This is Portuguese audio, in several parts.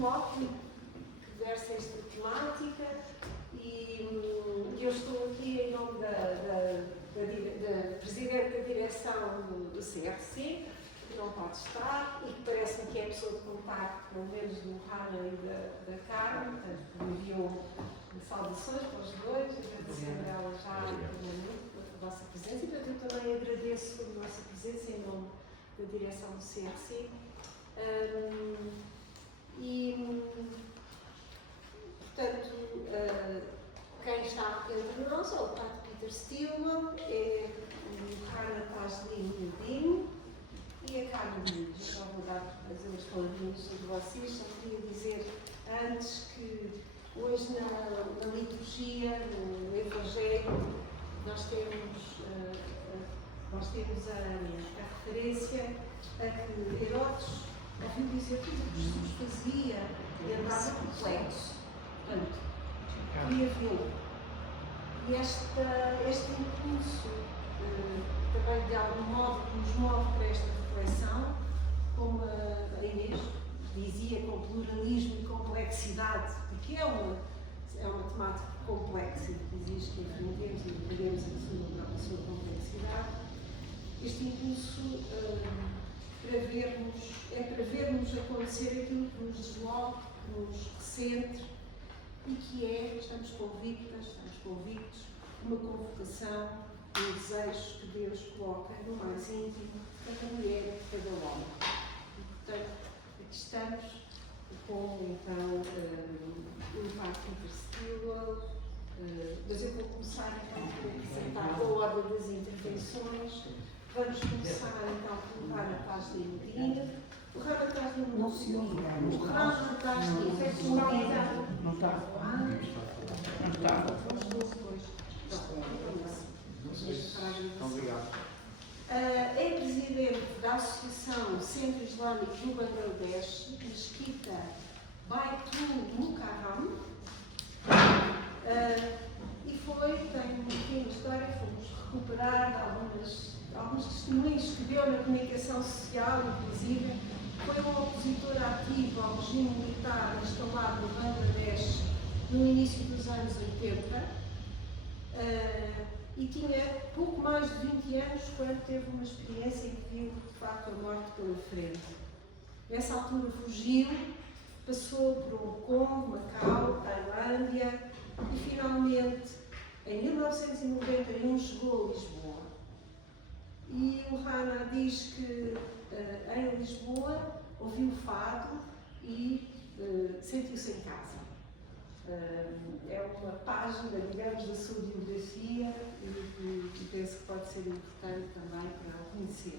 que versa esta temática e eu estou aqui em nome da Presidente da Direção do CRC, que não pode estar e que parece-me que é a pessoa de contacto, pelo menos do Hannah e da Carmen, portanto, me enviou saudações para os dois, agradecendo a ela já muito a vossa presença e, portanto, eu também agradeço a vossa presença em nome da Direção do CRC. Portanto, quem está entre nós é o Padre Peter Stillman, é o Hannah Pazlin Medin e a Carmen Nunes. Já vou dar as palavrinhas sobre vocês, só queria dizer antes que hoje na liturgia, no Evangelho, nós temos a referência a que Herodes ouviu dizer tudo o que Jesus fazia e andava perplexo. Portanto, queria vê-lo. E este impulso também de algum modo nos move para esta reflexão, como a Inês dizia, com pluralismo e complexidade, porque é uma temática complexa que exige que enfrentemos e entendemos a sua complexidade. Este impulso para vermos acontecer aquilo que nos desloca, que nos recentre e que estamos convictos, uma convocação, um desejo que Deus coloca no mais íntimo de cada mulher e de cada homem. E, portanto, aqui estamos com, então, o Padre Peter Stillman, mas eu vou começar, então, por apresentar a ordem das intervenções. Vamos começar, então, pelo Hannah Pazlin Medina. O Hannah Pazlin Medina. Não se ouve. O Hannah Pazlin Medina. Não está. Obrigado. É presidente da Associação Centro Islâmico do Bangladesh, Mesquita Baitul Mukarram, e tem uma pequena história, fomos recuperar alguns testemunhos que deu na comunicação social, inclusive. Foi um opositor ativo ao regime militar instalado no Bangladesh no início dos anos 80 e tinha pouco mais de 20 anos quando teve uma experiência em que viu, de facto, a morte pela frente. Nessa altura fugiu, passou por Hong Kong, Macau, Tailândia e finalmente, em 1991, chegou a Lisboa. E o Hannah diz que em Lisboa ouviu o fado e sentiu-se em casa. É uma página, digamos, da sua biografia e penso que pode ser importante também para a conhecer.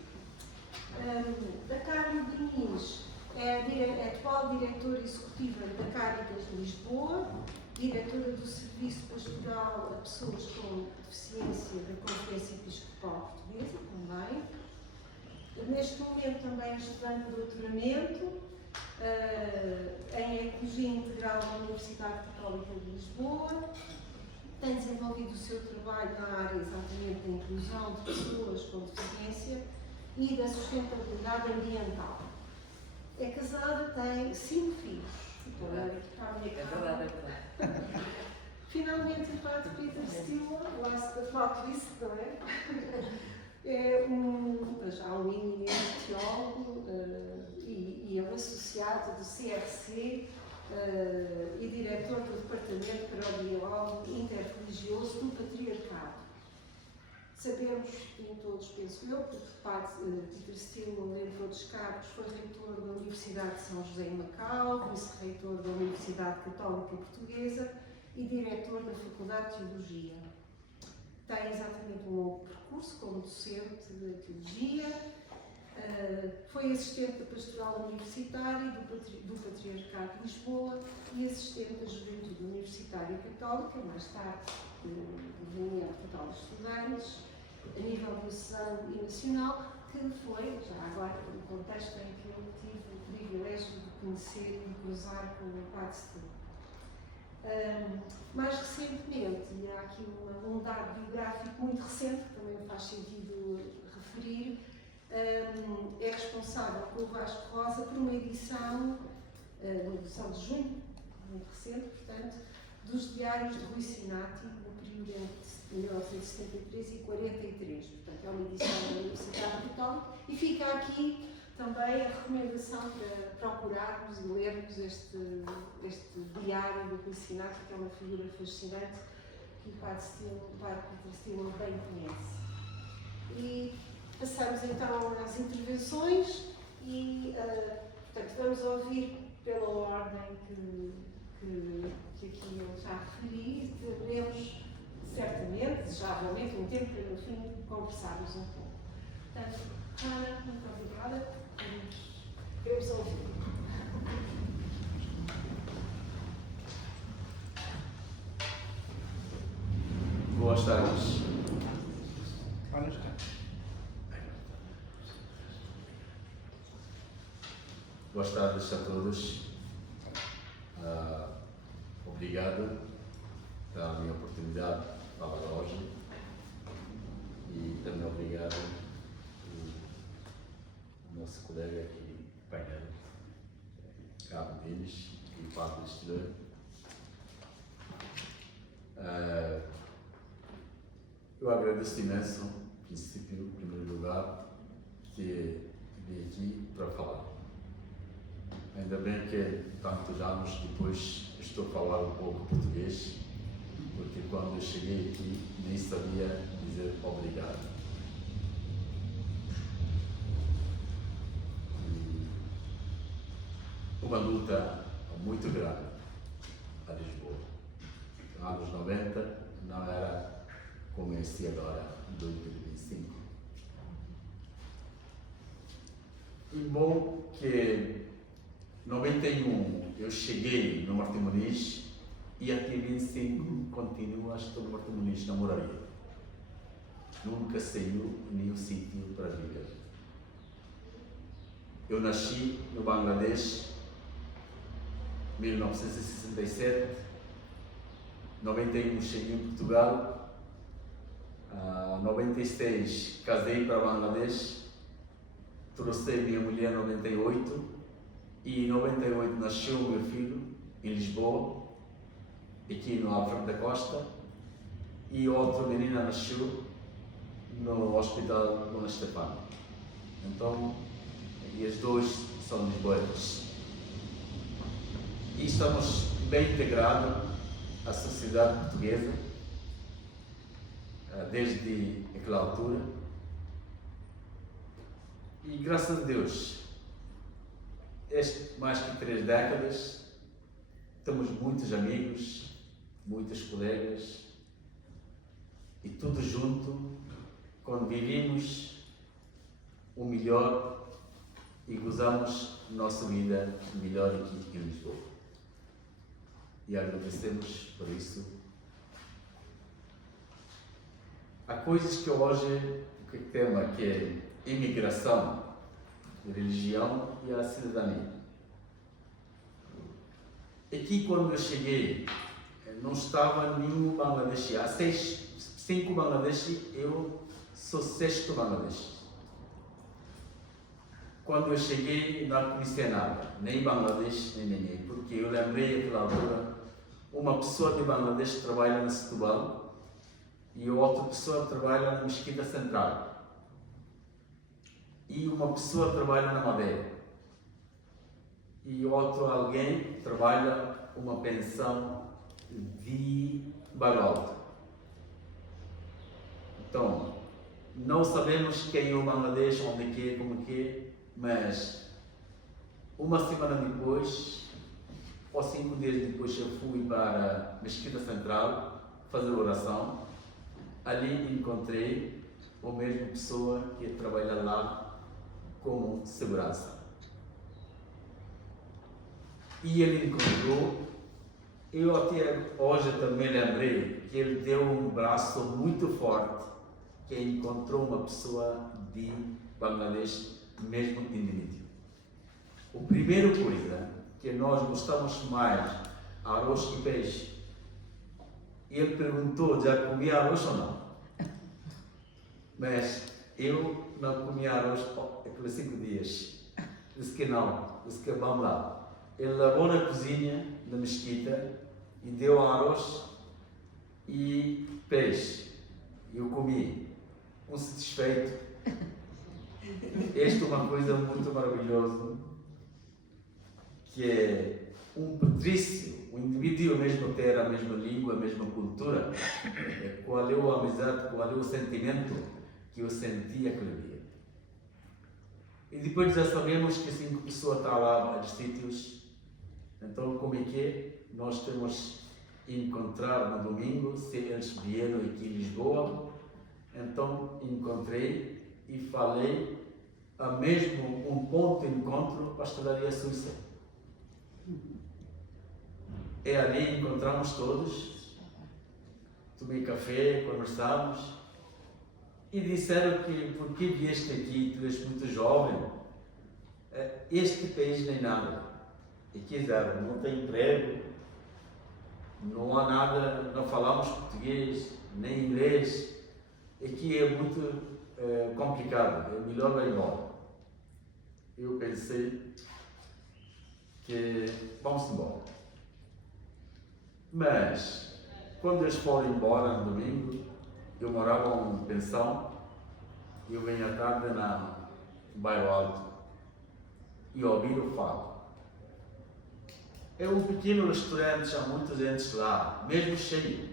A Carmen Diniz é a atual diretora executiva da Caritas de Lisboa, diretora do Serviço Pastoral a Pessoas com Deficiência da Conferência Episcopal Portuguesa, também. Neste momento também estudante de doutoramento em Ecologia Integral da Universidade Católica de Lisboa. Tem desenvolvido o seu trabalho na área exatamente da inclusão de pessoas com deficiência e da sustentabilidade ambiental. É casada, tem 5 filhos. Finalmente, o Padre Peter Stillman, last but not least, não é? É já um eminente teólogo e é um associado do CRC e diretor do Departamento para o Diálogo Interreligioso do Patriarcado. Sabemos, em todos, penso eu, que o Padre Peter Stillman, entre outros cargos, foi reitor da Universidade de São José em Macau, vice-reitor da Universidade Católica Portuguesa e diretor da Faculdade de Teologia. Tem exatamente um longo percurso como docente de Teologia, foi assistente da Pastoral Universitária do Patriarcado de Lisboa e assistente da Juventude Universitária Católica, mais tarde movimento católico de estudantes, a nível diocesano e nacional, que foi, já agora, no contexto em que eu tive o privilégio de conhecer e de cruzar com o Padre Stillman. Mais recentemente, e há aqui um dado biográfico muito recente, que também faz sentido referir, é responsável pelo Vasco Rosa por uma edição uma edição de junho, muito recente, portanto, dos diários de Rui Sinati, no período entre 1973 e 43. Portanto, é uma edição da Universidade Católica e fica aqui também a recomendação para procurarmos e lermos este diário do Rui Sinati, que é uma figura fascinante que o Padre Stilo bem conhece. E passamos então às intervenções e, portanto, vamos ouvir pela ordem que aqui eu já referi, teremos certamente, já realmente, um tempo para no fim conversarmos um pouco. Portanto, Ana, muito obrigada. Queremos ouvir. Boas tardes. Boas tardes a todos. Obrigado pela minha oportunidade de falar hoje e também obrigado ao nosso colega aqui, painel, Cabo Denis e Padre Stilo. Eu agradeço imenso, em princípio, em primeiro lugar, que vim aqui para falar. Ainda bem que, tantos anos depois, estou a falar um pouco português, porque quando eu cheguei aqui, nem sabia dizer obrigado. E uma luta muito grande a Lisboa. Nos anos 90 não era como esse agora, em 2025. E bom que em 91 eu cheguei no Martim Muniz e até 25 continuo a estar no Martim Muniz, na moraria. Nunca saiu nenhum sítio para viver. Eu nasci no Bangladesh em 1967, 91 cheguei em Portugal, 96 casei para Bangladesh, trouxe minha mulher em 98 e em 98 nasceu o meu filho em Lisboa, aqui no Alfredo da Costa, e outra menina nasceu no Hospital Dona Estefânia. Então, e as duas são lisboetas. E estamos bem integrados à sociedade portuguesa, desde aquela altura. E graças a Deus, mais que 3 décadas, temos muitos amigos, muitos colegas, e tudo junto, convivimos o melhor e gozamos a nossa vida melhor aqui em Lisboa. E agradecemos por isso. Há coisas que hoje, o tema que é imigração, religião e a cidadania. Aqui quando eu cheguei, não estava nenhum Bangladeshi. Há 5 Bangladeshi, eu sou 6º Bangladeshi. Quando eu cheguei, não conhecia nada, nem Bangladesh, nem ninguém, porque eu lembrei naquela altura, uma pessoa de Bangladesh trabalha no Setúbal e outra pessoa trabalha na Mesquita Central e uma pessoa trabalha na Madeira e outro alguém trabalha uma pensão de Bairro Alto. Então, não sabemos quem é o Bangladesh, onde que é, como que é, mas uma semana depois, ou 5 dias depois, eu fui para a Mesquita Central fazer oração. Ali encontrei a mesma pessoa que trabalha lá como segurança. E ele encontrou, eu até hoje também lembrei que ele deu um braço muito forte, que encontrou uma pessoa de Bangladesh, mesmo indivíduo. A primeira coisa que nós gostamos mais, arroz e peixe. Ele perguntou, já comia arroz ou não? Mas eu não comia arroz aqueles 5 dias. Disse que não, disse que vamos lá. ele lavou na cozinha da mesquita e deu arroz e peixe. Eu comi, satisfeito. Esta é uma coisa muito maravilhosa, que é um patrício, um indivíduo mesmo ter a mesma língua, a mesma cultura. Qual é a amizade, qual é o sentimento que eu senti aquele dia. E depois já sabemos que 5 pessoas estão lá nos sítios. Então, como é que é? Nós temos que encontrar no domingo, se eles vieram aqui em Lisboa. Então, encontrei e falei a mesmo um ponto de encontro, Pastelaria Suíça. E ali encontramos todos, tomei café, conversamos e disseram que por que vieste aqui, tu és muito jovem, este país nem nada. E quiseram, não tem emprego, não há nada, não falamos português, nem inglês, aqui é muito complicado, é melhor ir embora. Eu pensei que vamos embora. Mas, quando eles foram embora no domingo, eu morava em uma pensão, eu venho à tarde no bairro Alto e ouvi o fado. É um pequeno restaurante, há muita gente lá, mesmo cheio,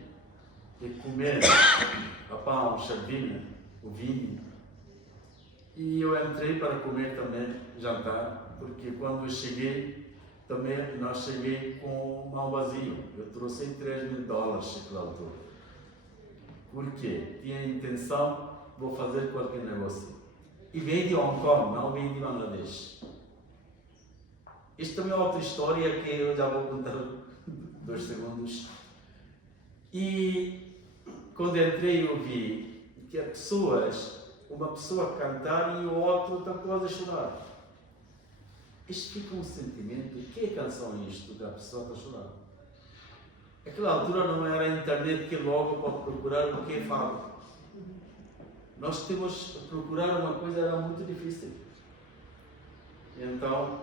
de comer a pão, sardinha, o vinho. E eu entrei para comer também, jantar, porque quando eu cheguei, também nós cheguei com mão vazio. Eu trouxe $3.000 naquela altura. Por quê? Tinha a intenção, vou fazer qualquer negócio. E vem de Hong Kong, não vem de Bangladesh. Isto também é outra história que eu já vou contar 2 segundos. E quando entrei eu vi que uma pessoa cantar e o outro está quase a chorar. Isto fica um sentimento, que canção é isto que a pessoa está a chorar? Naquela altura não era a internet que logo pode procurar o que é fado. Nós temos que procurar uma coisa, era muito difícil. Então,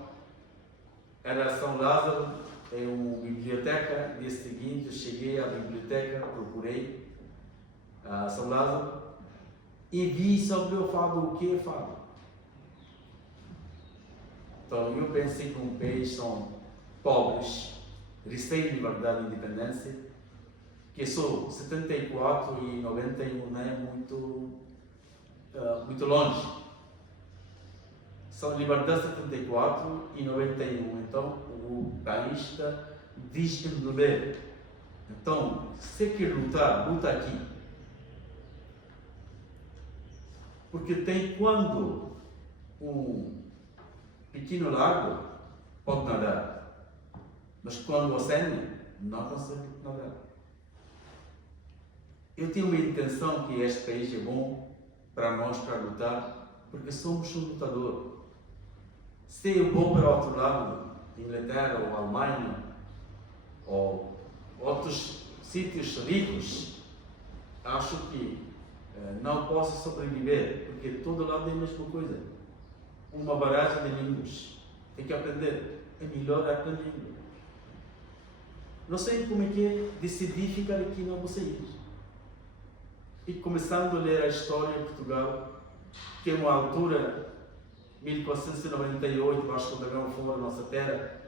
era São Lázaro, é uma biblioteca. Dia seguinte, cheguei à biblioteca, procurei a São Lázaro e vi sobre o fado, o que é fado. Então, eu pensei que um país são pobres, recém-liberdade e independência, que sou 74 e 91 não é muito longe. São liberdade 74 e 91, então o país está desenvolver. Então, se quer lutar, luta aqui. Porque tem quando um pequeno lago pode nadar, mas quando o oceano não consegue nadar. Eu tenho uma intenção que este país é bom para nós, para lutar, porque somos um lutador. Se eu vou para outro lado, Inglaterra ou Alemanha, ou outros sítios ricos, acho que não posso sobreviver, porque todo lado é a mesma coisa. Uma barragem de línguas. Tem que aprender. É melhor aprender. Não sei como é que decidi ficar aqui não vou sair. E começando a ler a história de Portugal, que é uma altura, 1498, Vasco da Gama fora a nossa terra,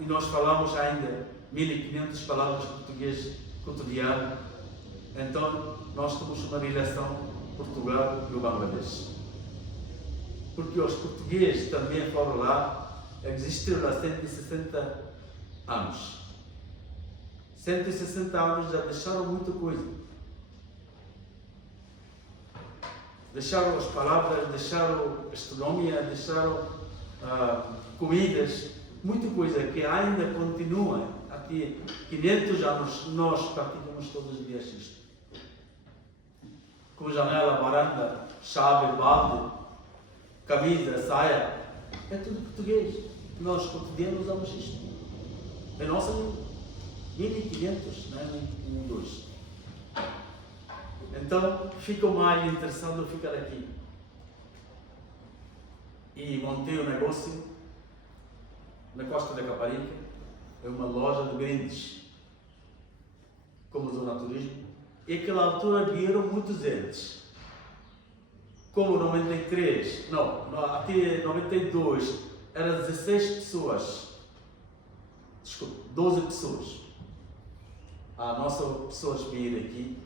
e nós falamos ainda 1500 palavras de português cotidiano. Então, nós temos uma relação Portugal e o Bangladesh. Porque os portugueses também foram lá, existiram há 160 anos. 160 anos já deixaram muita coisa. Deixaram as palavras, deixaram astronomia, deixaram comidas, muita coisa que ainda continua. Aqui 500 anos nós praticamos todos os dias isto. Com janela, varanda, chave, balde, camisa, saia, é tudo português. Nós cotidianos usamos isto. É nossa língua. 1500, não é? 2. Então, fico mais interessado em ficar aqui. E montei o negócio. na Costa da Caparica, é uma loja de brindes, como zona turismo, e naquela altura vieram muitos entes. Como 93, até 92, eram 16 pessoas, desculpe, 12 pessoas. A nossa pessoas vir aqui.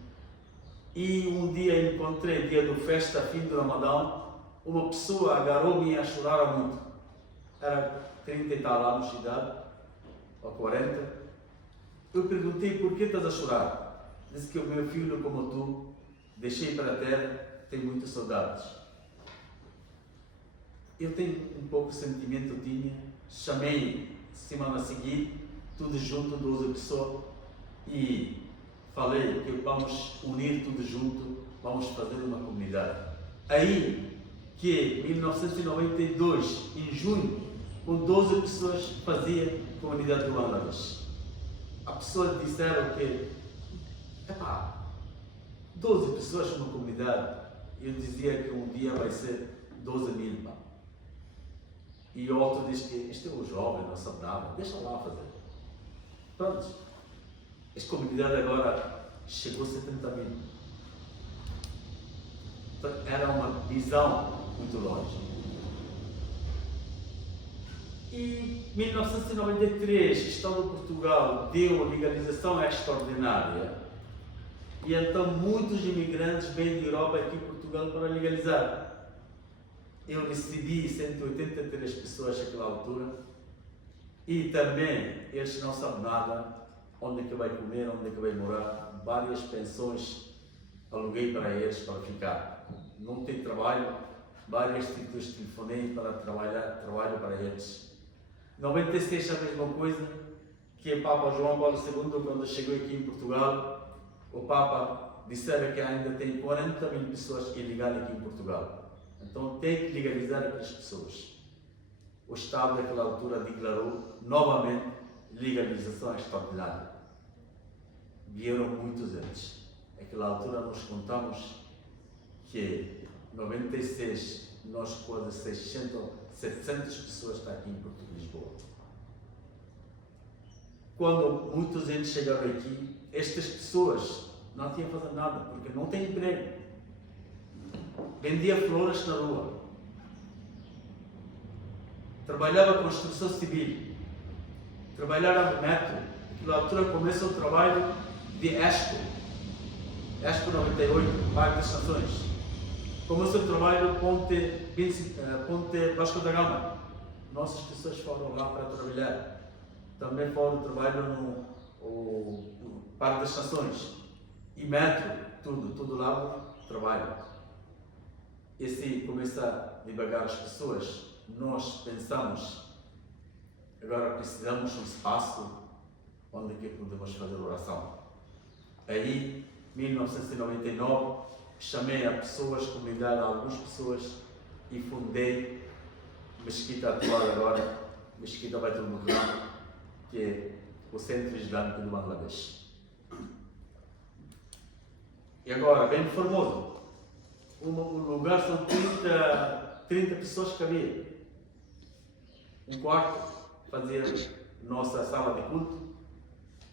E um dia encontrei, dia do festa, fim do Ramadão, uma pessoa agarrou-me a chorar muito. Era 30 e tal anos de idade, ou 40. Eu perguntei, por que estás a chorar? Disse que o meu filho, como tu, deixei para a terra, tem muitas saudades. Eu tenho um pouco de sentimento, tinha. Chamei semana seguinte, tudo junto, 12 pessoas, e falei que vamos unir tudo junto, vamos fazer uma comunidade. Aí, que em 1992, em junho, com 12 pessoas fazia comunidade do Bangladesh. As pessoas disseram que, 12 pessoas numa comunidade. Eu dizia que um dia vai ser 12 mil. E o outro diz que este é o jovem, não sabe nada, deixa lá fazer. Pronto. Esta comunidade agora chegou a 70 mil. Então, era uma visão muito longe. E em 1993, o Estado de Portugal deu legalização extraordinária. E então muitos imigrantes vêm de Europa aqui em Portugal para legalizar. Eu recebi 183 pessoas naquela altura. E também eles não sabem nada. Onde é que vai comer, onde é que vai morar, várias pensões aluguei para eles para ficar. Não tem trabalho, vários tipos de telefonei para trabalho para eles. Em 96 a mesma coisa, que o Papa João Paulo II, quando chegou aqui em Portugal, o Papa disseram que ainda tem 40 mil pessoas ilegais aqui em Portugal. Então tem que legalizar aquelas pessoas. O Estado naquela altura declarou novamente legalização extraordinária. Vieram muitos antes. Naquela altura nós contamos que em 96 nós quase 700 pessoas estão aqui em Porto de Lisboa. Quando muitos antes chegaram aqui, estas pessoas não tinham fazer nada, porque não têm emprego. Vendia flores na rua. Trabalhava construção civil. Trabalhava no metro. Naquela altura começa o trabalho de Expo 98, Parque das Nações. Começa o trabalho Ponte Vasco da Gama. Nossas pessoas foram lá para trabalhar. Também foram trabalhar no Parque das Nações. E metro, tudo lá trabalho. E assim começa a devagar as pessoas. Nós pensamos, agora precisamos de um espaço onde que podemos fazer oração. Aí, em 1999, chamei a pessoas, comunidade a algumas pessoas e fundei Mesquita atual agora, Mesquita Baitul Mukarram, que é o Centro Islâmico do Bangladesh. E agora, bem formoso. O lugar são 30 pessoas que havia. Um quarto fazia nossa sala de culto.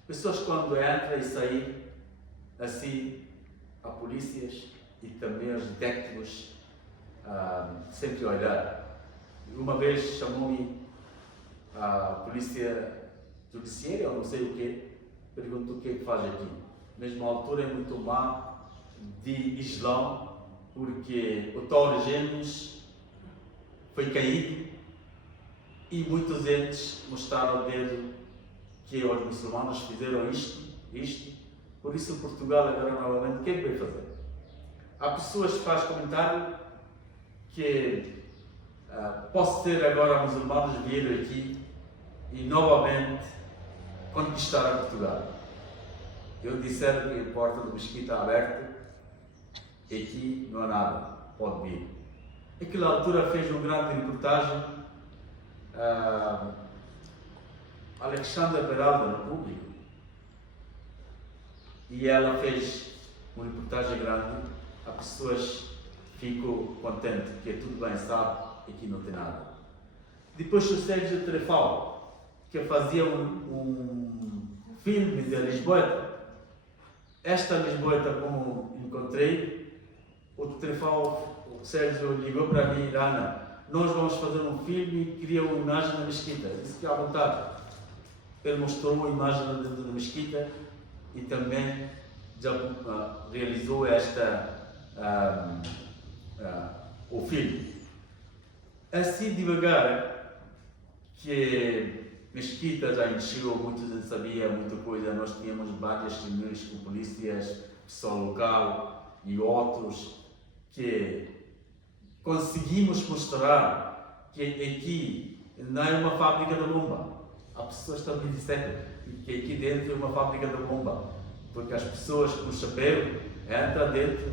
Pessoas quando entram e saem, assim, a polícias e também os detectives sempre olhar. Uma vez chamou-me a polícia judiciária, ou não sei o que, perguntou o que faz aqui. Mesmo a altura é muito má de Islão, porque o Torre Gêmeos foi caído e muitos entes mostraram o dedo que os muçulmanos fizeram isto. Por isso Portugal agora novamente o que é que vai fazer? Há pessoas que fazem comentário que posso ter agora muçulmanos vir aqui e novamente conquistar a Portugal. Eu disseram que a porta do Mesquita está aberta e aqui não há nada, pode vir. Naquela altura fez uma grande reportagem Alexandra Peralta no Público e ela fez uma reportagem grande, as pessoas ficam contentes que tudo bem, sabe, aqui não tem nada. Depois o Sérgio Trefal que fazia um filme de Lisboeta. Esta Lisboeta, como encontrei, o Trefal, o Sérgio ligou para mim, Ana, nós vamos fazer um filme e queria uma imagem na mesquita. Eu disse que à vontade. Ele mostrou uma imagem dentro da mesquita e também já realizou o filme. Assim devagar, que mesquita já encheu, muita gente sabia muita coisa, nós tínhamos várias reuniões com polícias, pessoal local e outros, que conseguimos mostrar que aqui não é uma fábrica de bomba. Há pessoas que também disseram que aqui dentro é uma fábrica de bomba, porque as pessoas com o chapéu entram dentro,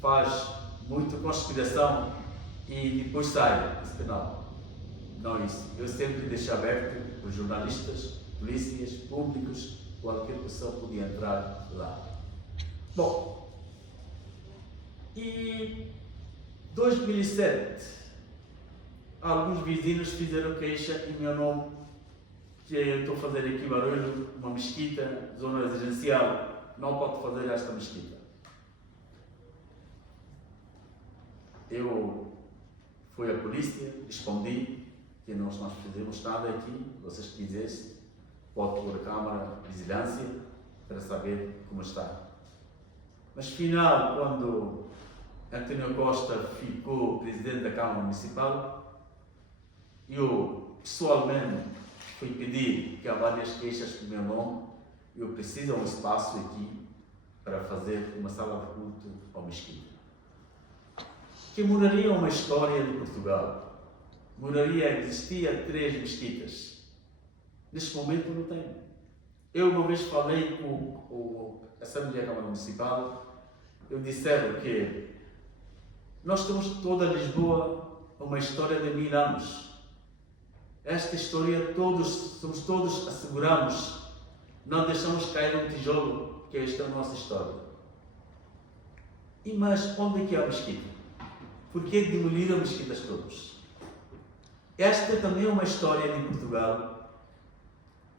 faz muita conspiração e depois saem. Disse que não é isso. Eu sempre deixo aberto os jornalistas, polícias, públicos, qualquer pessoa podia entrar lá. Bom, e 2007, alguns vizinhos fizeram queixa em meu nome, que eu estou a fazer aqui barulho, uma mesquita, zona residencial, não pode fazer esta mesquita. Eu fui à polícia, respondi que nós não fizemos nada aqui, vocês quisessem, pode pôr a câmara de vigilância para saber como está. Mas final, quando António Costa ficou presidente da Câmara Municipal, eu pessoalmente fui pedir que há várias queixas com o meu nome, eu preciso de um espaço aqui para fazer uma sala de culto ao mesquita. Que moraria uma história de Portugal. Existia 3 mesquitas. Neste momento não tem. Eu uma vez falei com a Assembleia da Câmara Municipal, eu disseram que nós temos toda Lisboa uma história de 1000 anos. Esta história somos todos asseguramos, não deixamos cair um tijolo, que esta é a nossa história. Mas onde é que é a mesquita? Por que demoliram as mesquitas todas? Esta também é uma história de Portugal.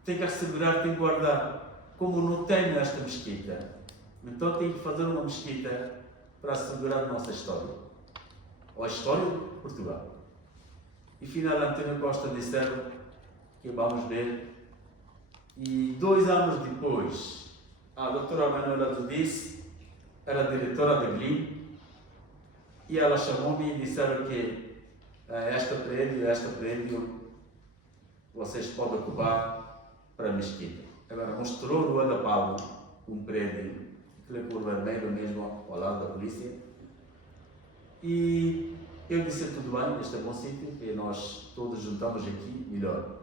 Tem que assegurar, tem que guardar. Como não tenho esta mesquita, então tem que fazer uma mesquita para assegurar a nossa história. Ou a história de Portugal. E final, António Costa disseram que vamos ver. E 2 anos depois, a doutora Manuela Judice era diretora da GLIM e ela chamou-me e disseram que este prédio vocês podem ocupar para a mesquita. Agora mostrou Rua da Palma, um prédio que é cor vermelho mesmo ao lado da polícia. E eu disse tudo bem, este é um bom sítio, e nós todos juntamos aqui, melhor.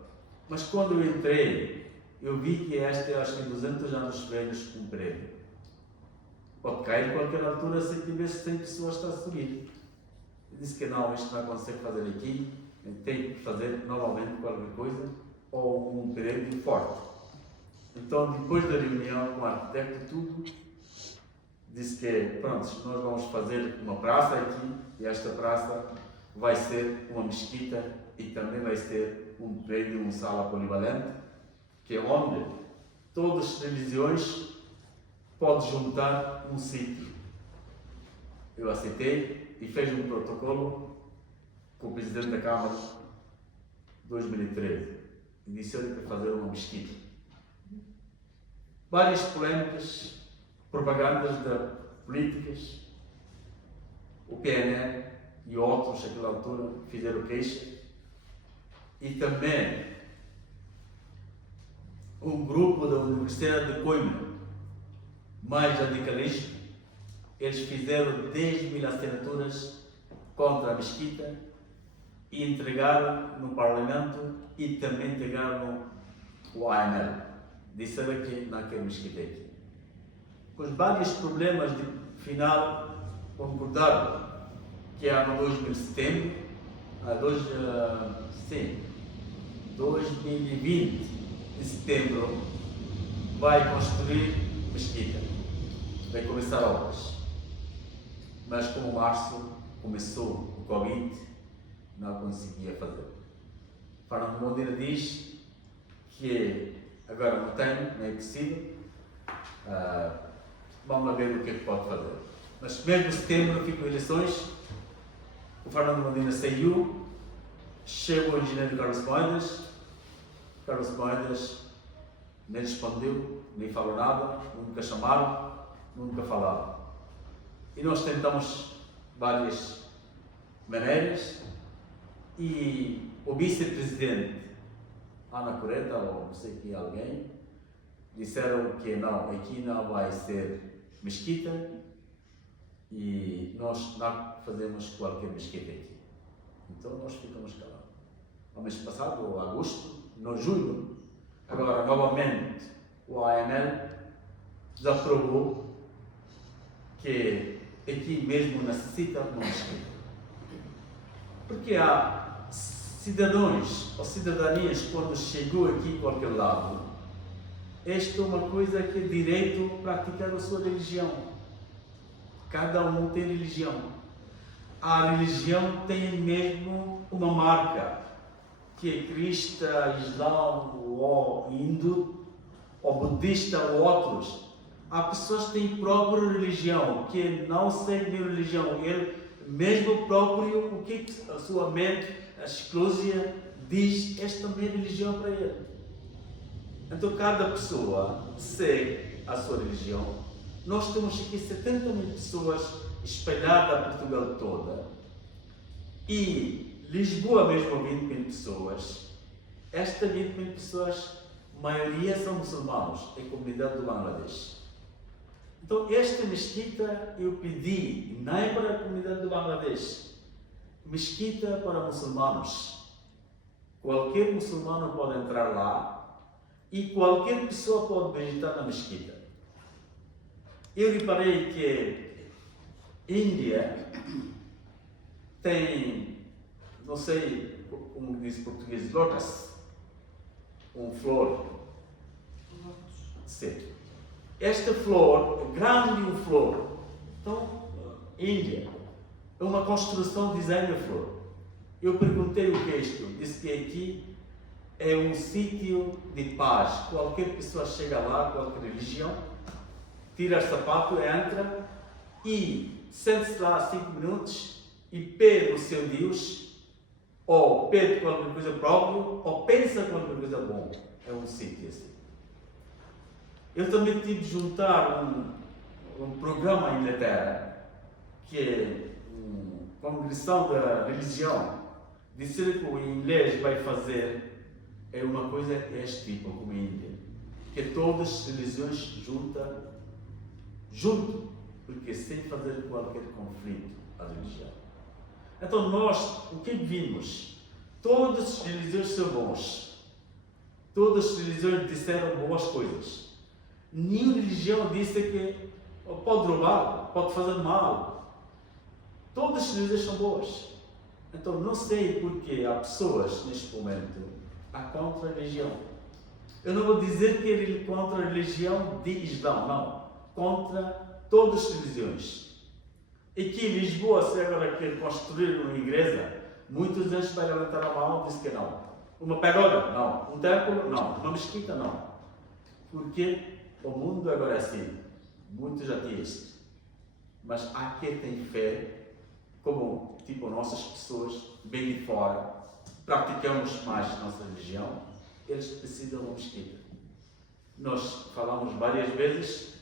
Mas quando eu entrei, eu vi que este acho que 200 anos velhos um prédio. Pode cair em qualquer altura sem tiver 100 pessoas a subir. Eu disse que não, isto não consegue fazer aqui, tem que fazer normalmente qualquer coisa, ou um prédio forte. Então, depois da reunião com o arquiteto e tudo, disse que, pronto, nós vamos fazer uma praça aqui, e esta praça vai ser uma mesquita e também vai ser um prédio, uma sala polivalente, que é onde todas as televisões podem juntar um sítio. Eu aceitei e fiz um protocolo com o Presidente da Câmara em 2013 e disse-lhe para fazer uma mesquita. Várias polémicas, propagandas de políticas, o PNR e outros, naquela altura, fizeram queixa. E também um grupo da Universidade de Coimbra, mais radicalismo, eles fizeram 10.000 assinaturas contra a mesquita e entregaram no Parlamento e também entregaram o ANL. Disseram que não quer mesquita aqui. Com os vários problemas de final, concordaram que no 2 de setembro, 2020, de setembro, vai construir mesquita, vai começar obras. Mas como março começou o Covid, não conseguia fazer. Fernando Monteiro diz que agora não tem, não é possível. Vamos lá ver o que é que pode fazer. Mas mesmo em setembro ficam eleições, o Fernando Medina saiu, chegou o engenheiro Carlos Moedas nem respondeu, nem falou nada, nunca chamaram, nunca falaram. E nós tentamos várias maneiras e o vice-presidente, Ana Coreta, ou não sei que alguém, disseram que não, aqui não vai ser mesquita e nós não fazemos qualquer mesquita aqui. Então nós ficamos calados. No mês passado, agosto, no julho, agora novamente o AML desaprovou que aqui mesmo necessita uma mesquita. Porque há cidadãos ou cidadanias quando chegou aqui a qualquer lado, esta é uma coisa que é direito a praticar a sua religião. Cada um tem religião. A religião tem mesmo uma marca, que é cristã, islão, ou hindu, ou budista, ou outros. Há pessoas que têm própria religião, que não seguem religião. Ele mesmo próprio, o que a sua mente, a eclósia, diz, esta é a minha religião para ele. Então cada pessoa segue a sua religião. Nós temos aqui 70 mil pessoas espalhadas a Portugal toda. E Lisboa mesmo 20 mil pessoas. Estas 20 mil pessoas, a maioria são muçulmanos, é a comunidade do Bangladesh. Então esta mesquita eu pedi, não é para a comunidade do Bangladesh, mesquita para muçulmanos. Qualquer muçulmano pode entrar lá e qualquer pessoa pode visitar na mesquita. Eu reparei que a Índia tem, não sei como diz em português, lotus, flor. Sim. Esta flor é grande uma flor. Então, Índia é uma construção de design de flor. Eu perguntei o que é isto. Disse que aqui é um sítio de paz. Qualquer pessoa chega lá, qualquer religião, tira o sapato, entra e sente-se lá 5 minutos e pede o seu Deus, ou pede qualquer coisa própria, ou pensa qualquer coisa boa. É um sítio assim. Eu também tive de juntar um programa em Inglaterra, que é uma congressão da religião. Dizer que o inglês vai fazer é uma coisa deste tipo, como a Índia, que todas as religiões junto, porque sem fazer qualquer conflito a religião. Então nós, o que vimos? Todas as religiões são bons. Todas as religiões disseram boas coisas. Nenhuma religião disse que pode roubar, pode fazer mal. Todas as religiões são boas. Então não sei porque há pessoas neste momento contra a religião. Eu não vou dizer que ele é contra a religião de Islão, não. Contra todas as religiões. E que em Lisboa, se agora quer construir uma igreja, muitos deles vai levantar a mão e dizer que não. Uma pagoda? Não. Um templo? Não. Uma mesquita? Não. Porque o mundo agora é assim. Muitos ateístas. Mas há quem tem fé, como tipo nossas pessoas, bem de fora, praticamos mais a nossa religião, eles precisam de uma mesquita. Nós falamos várias vezes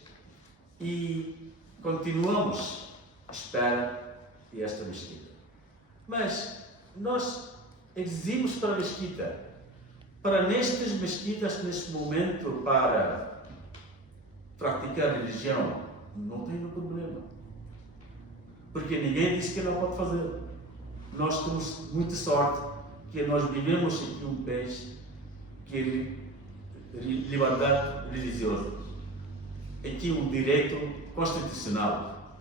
e continuamos à espera desta mesquita. Mas nós exigimos para a mesquita, para nestas mesquitas, neste momento, para praticar a religião, não tem nenhum problema. Porque ninguém disse que não pode fazer. Nós temos muita sorte que nós vivemos aqui um país que é liberdade religiosa. Aqui um direito constitucional.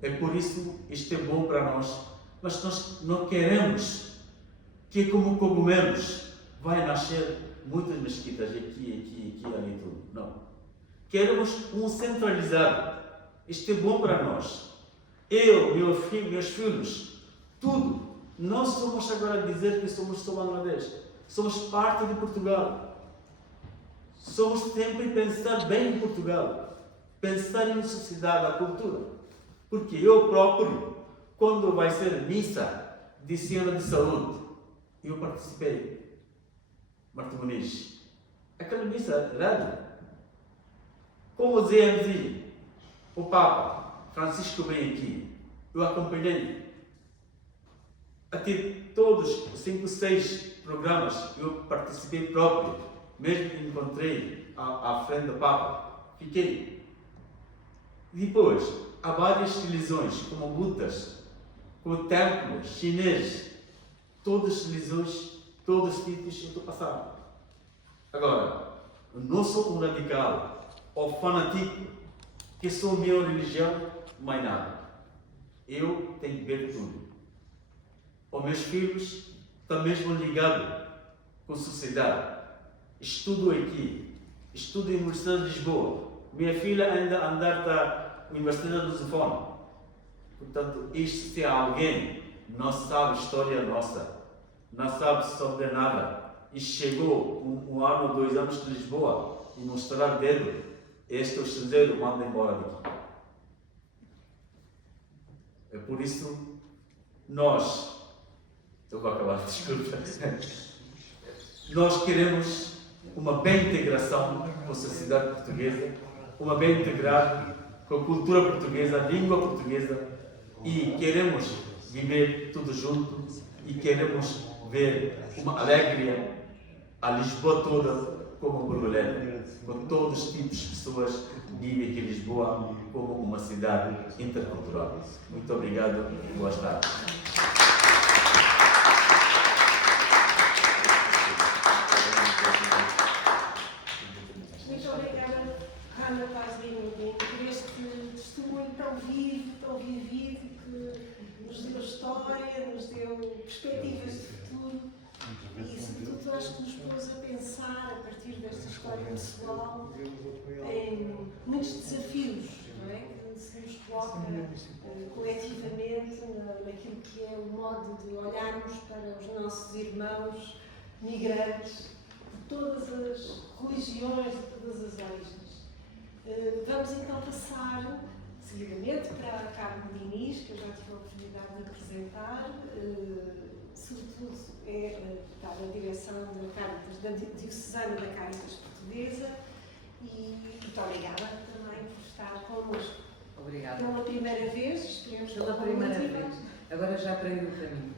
É por isso isto é bom para nós. Mas nós não queremos que como cogumelos vai nascer muitas mesquitas aqui, ali, tudo. Não. Queremos um centralizado. Isto é bom para nós. Eu, meus filhos, tudo. Não somos agora a dizer que somos só Bangladesh. Somos parte de Portugal. somos sempre pensar bem em Portugal, pensar em sociedade, a cultura. Porque eu próprio, quando vai ser missa de Senhora de Saúde, eu participei, Martim Muniz. Aquela missa rádio. Como dizemos, o Papa Francisco vem aqui, eu acompanhei. Até todos os 5, 6 programas eu participei próprio, mesmo que encontrei à frente do Papa, fiquei. Depois, há várias televisões, como Budas, com o templo chinês, todas as televisões, todos os tipos eu estou passando. Agora, eu não sou um radical ou fanático, que sou minha religião, mais nada. Eu tenho que ver tudo. Os meus filhos estão mesmo ligados com a sociedade. Estudo aqui, estudo na Universidade de Lisboa. Minha filha ainda andar na Universidade do Lusofone. Portanto, isto se alguém não sabe a história nossa, não sabe sobre nada, e chegou um ano, 2 anos de Lisboa e mostrar dedo, este estrangeiro manda embora daqui. É por isso, eu vou acabar, desculpa. Nós queremos uma bem integração com a sociedade portuguesa, uma bem integrada com a cultura portuguesa, a língua portuguesa, e queremos viver tudo junto e queremos ver uma alegria a Lisboa toda como borboleta, com todos os tipos de pessoas que vivem aqui em Lisboa como uma cidade intercultural. Muito obrigado e boas tardes. Muito obrigada, Ana Paz Lima, por este testemunho tão vivo, tão vivido, que nos deu história, nos deu perspectivas de futuro e, sobretudo, acho que nos pôs a pensar, a partir desta história pessoal, em muitos desafios, não é? Que se nos coloca coletivamente naquilo que é o modo de olharmos para os nossos irmãos migrantes de todas as religiões, de todas as origens. Vamos então passar seguidamente para a Carmen Diniz, que eu já tive a oportunidade de apresentar, sobretudo está na direção da Caritas, da Diocesana da Caritas Portuguesa, e muito obrigada também por estar connosco. Obrigada. Pela primeira vez, esperemos Pela primeira vez. Agora já aprendi o caminho.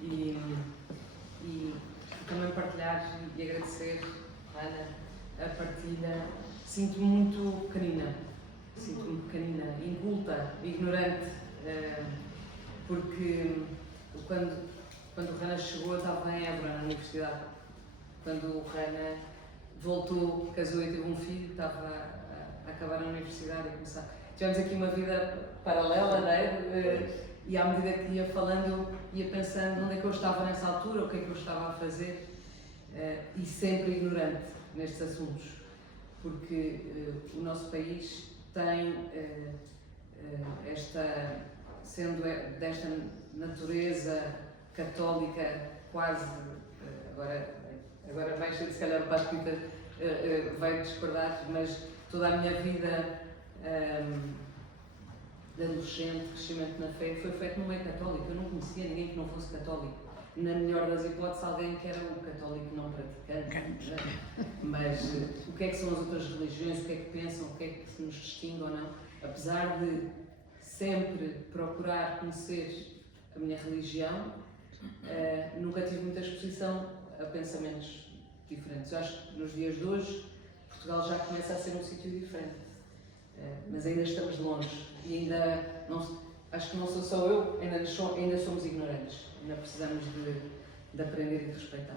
E também partilhar e agradecer, Ana, a partilha. Sinto-me muito pequenina, inculta, ignorante, porque quando o Rana chegou, eu estava em Évora, na universidade. Quando o Rana voltou, casou e teve um filho, estava a acabar a universidade e a começar. Tivemos aqui uma vida paralela, não é? E à medida que ia falando, eu ia pensando onde é que eu estava nessa altura, o que é que eu estava a fazer, e sempre ignorante nestes assuntos, porque o nosso país tem sendo desta natureza católica quase, agora vai ser se calhar o Padre Peter vai discordar, mas toda a minha vida de adolescente, crescimento na fé, foi feito no meio católico. Eu não conhecia ninguém que não fosse católico. Na melhor das hipóteses, alguém que era um católico não praticante. Mas o que é que são as outras religiões, o que é que pensam, o que é que nos distingue ou não. Apesar de sempre procurar conhecer a minha religião, nunca tive muita exposição a pensamentos diferentes. Eu acho que nos dias de hoje, Portugal já começa a ser um sítio diferente. Mas ainda estamos longe e ainda não, acho que não sou só eu, ainda somos ignorantes, ainda precisamos de aprender e de respeitar.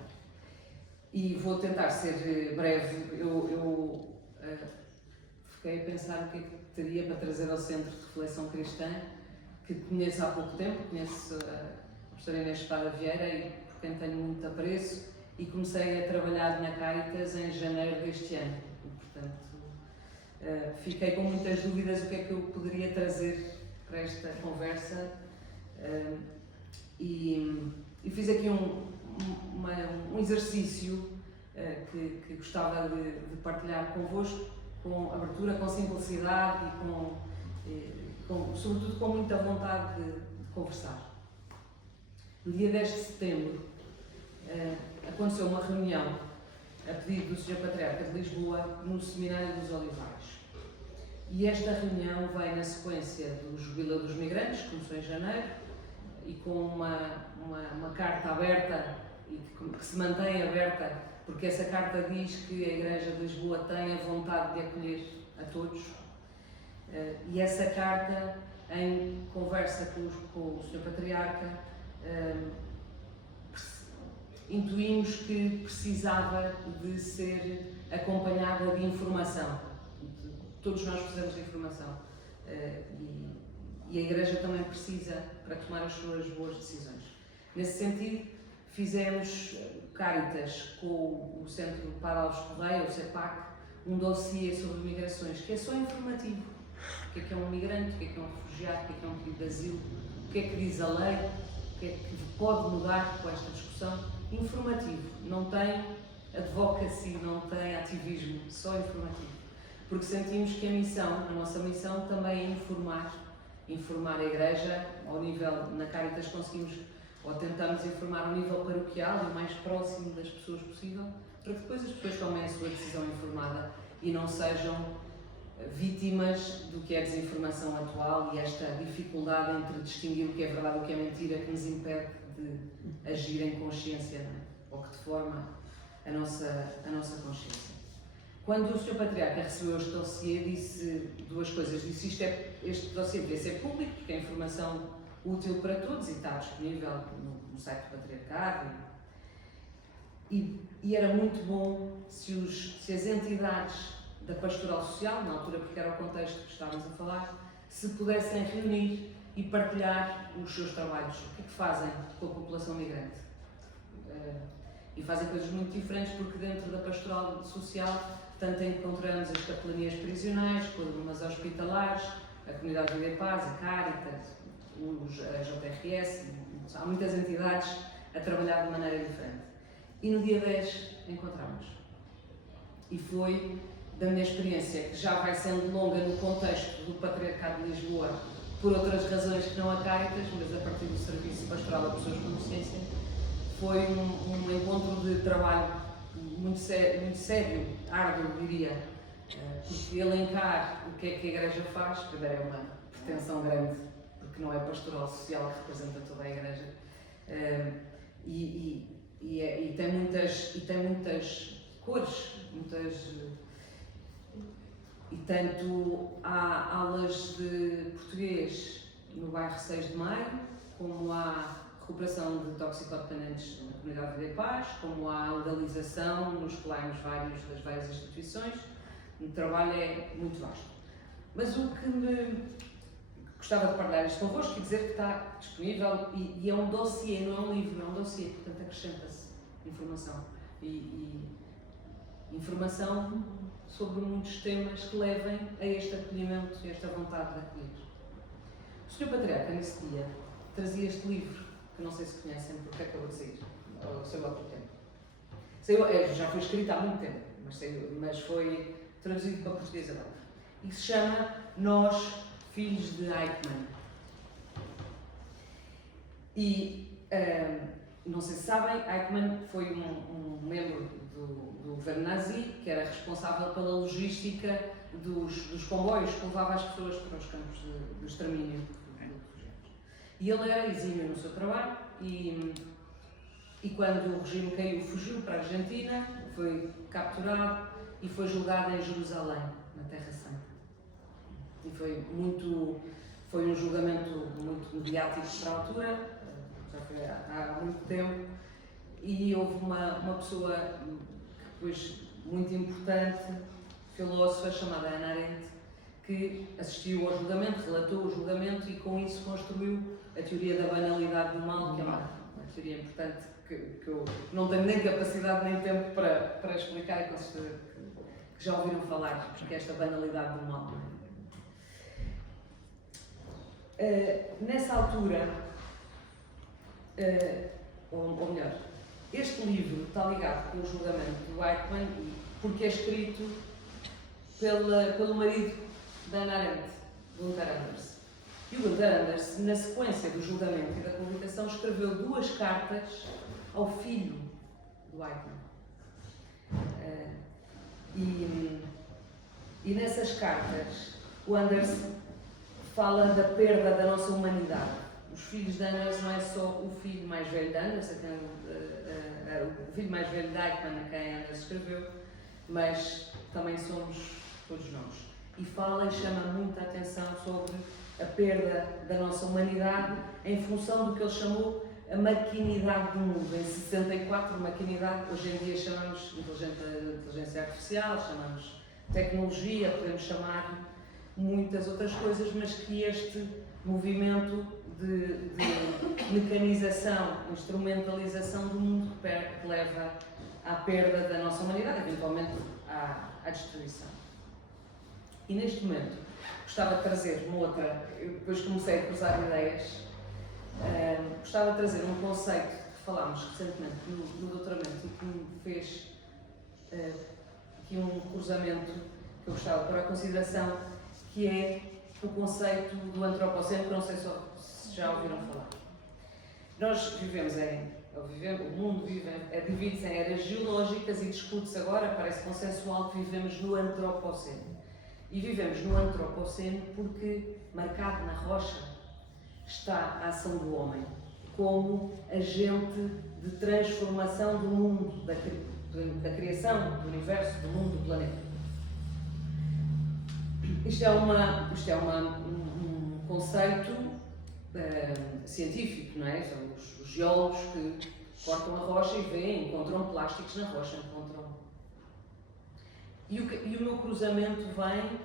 E vou tentar ser breve. Eu fiquei a pensar o que é que teria para trazer ao Centro de Reflexão Cristã, que conheço há pouco tempo, conheço a professora Inês Espada Vieira e por quem tenho muito apreço, e comecei a trabalhar na Caritas em janeiro deste ano. E, portanto, fiquei com muitas dúvidas o que é que eu poderia trazer para esta conversa, e fiz aqui um exercício que gostava de partilhar convosco, com abertura, com simplicidade e sobretudo com muita vontade de conversar. No dia 10 de setembro aconteceu uma reunião a pedido do Sr. Patriarca de Lisboa no Seminário dos Olivais. E esta reunião veio na sequência do Jubileu dos Migrantes, que começou em janeiro, e com uma carta aberta e que se mantém aberta, porque essa carta diz que a Igreja de Lisboa tem a vontade de acolher a todos. E essa carta, em conversa com o Sr. Patriarca, intuímos que precisava de ser acompanhada de informação. Todos nós precisamos de informação. E a Igreja também precisa para tomar as suas boas decisões. Nesse sentido, fizemos Cáritas com o Centro Padre Alves Correia, o CEPAC, um dossiê sobre migrações que é só informativo. O que é um migrante, o que é um refugiado, o que é um pedido de asilo, o que é que diz a lei, o que é que pode mudar com esta discussão. Informativo, não tem advocacy, não tem ativismo, só informativo. Porque sentimos que a nossa missão também é informar a Igreja ao nível, na Cáritas conseguimos, ou tentamos informar ao nível paroquial e o mais próximo das pessoas possível, para que depois as pessoas tomem a sua decisão informada e não sejam vítimas do que é a desinformação atual e esta dificuldade entre distinguir o que é verdade e o que é mentira que nos impede de agir em consciência, não é? Ou que deforma a nossa consciência. Quando o Sr. Patriarca recebeu este dossiê, disse duas coisas. Disse este dossiê devia ser público, porque é informação útil para todos e está disponível no site do Patriarcado. E era muito bom se as entidades da pastoral social, na altura porque era o contexto que estávamos a falar, se pudessem reunir e partilhar os seus trabalhos. O que é que fazem com a população migrante? E fazem coisas muito diferentes porque dentro da pastoral social tanto encontramos as capelanias prisionais, as hospitalares, a Comunidade de Vida e Paz, a Cáritas, a JRS, há muitas entidades a trabalhar de maneira diferente. E no dia 10 encontramos. E foi da minha experiência, que já vai sendo longa no contexto do Patriarcado de Lisboa, por outras razões que não a Cáritas, mas a partir do Serviço Pastoral a Pessoas com Deficiência, foi um encontro de trabalho muito sério, árduo, diria, porque elencar o que é que a Igreja faz, primeiro é uma pretensão grande, porque não é pastoral social que representa toda a Igreja, e tem muitas cores, e tanto há aulas de português no bairro 6 de Maio, como há recuperação de toxicodependentes na Comunidade de Vida e Paz, como há legalização nos planos das várias instituições. O trabalho é muito vasto. Mas o que me gostava de partilhar isto convosco e dizer que está disponível e é um dossiê, não é um livro, é um dossiê, portanto acrescenta-se informação. E informação sobre muitos temas que levem a este acolhimento e esta vontade de acolher. O Sr. Patriarca, nesse dia, trazia este livro, que não sei se conhecem, porque acabou de sair, ou saiu há pouco tempo. Já foi escrito há muito tempo, mas foi traduzido para português agora. E que se chama Nós, Filhos de Eichmann. E, não sei se sabem, Eichmann foi um membro do governo nazi, que era responsável pela logística dos comboios que levava as pessoas para os campos de extermínio. E ele era exímio no seu trabalho e quando o regime caiu, fugiu para a Argentina, foi capturado e foi julgado em Jerusalém, na Terra Santa. E foi um julgamento muito mediático para a altura, já foi há muito tempo, e houve uma pessoa depois muito importante, filósofa, chamada Hannah Arendt, que assistiu ao julgamento, relatou o julgamento e com isso construiu a teoria da banalidade do mal, que é uma teoria importante que eu não tenho nem capacidade nem tempo para explicar e com certeza que já ouviram falar, porque é esta banalidade do mal. Nessa altura, ou melhor, Este livro está ligado com o julgamento do Eichmann porque é escrito pelo marido da Hannah Arendt, Gunther Anders. E o Gunther Anders, na sequência do julgamento e da publicação, escreveu 2 cartas ao filho do Eichmann. E nessas cartas, o Anders fala da perda da nossa humanidade. Os filhos de Anders não é só o filho mais velho de Anders, o filho mais velho de Eichmann, a quem Anders escreveu, mas também somos todos nós. E fala e chama muita atenção sobre a perda da nossa humanidade em função do que ele chamou a maquinidade do mundo. Em 64, maquinidade, hoje em dia chamamos inteligência artificial, chamamos tecnologia, podemos chamar muitas outras coisas, mas que este movimento de mecanização, instrumentalização do mundo que leva à perda da nossa humanidade, eventualmente à destruição. E neste momento gostava de trazer uma outra, eu depois comecei a cruzar ideias, gostava de trazer um conceito que falámos recentemente no doutoramento e que me fez aqui um cruzamento que eu gostava de pôr à consideração, que é o conceito do antropoceno, que não sei se já ouviram falar. Nós vivemos o mundo divide-se em eras geológicas e discute-se agora, parece consensual, que vivemos no antropoceno. E vivemos no antropoceno porque, marcado na rocha, está a ação do homem como agente de transformação do mundo, da criação do universo, do mundo, do planeta. Isto é um conceito científico, não é? São os geólogos que cortam a rocha e veem, encontram plásticos na rocha, E o meu cruzamento vem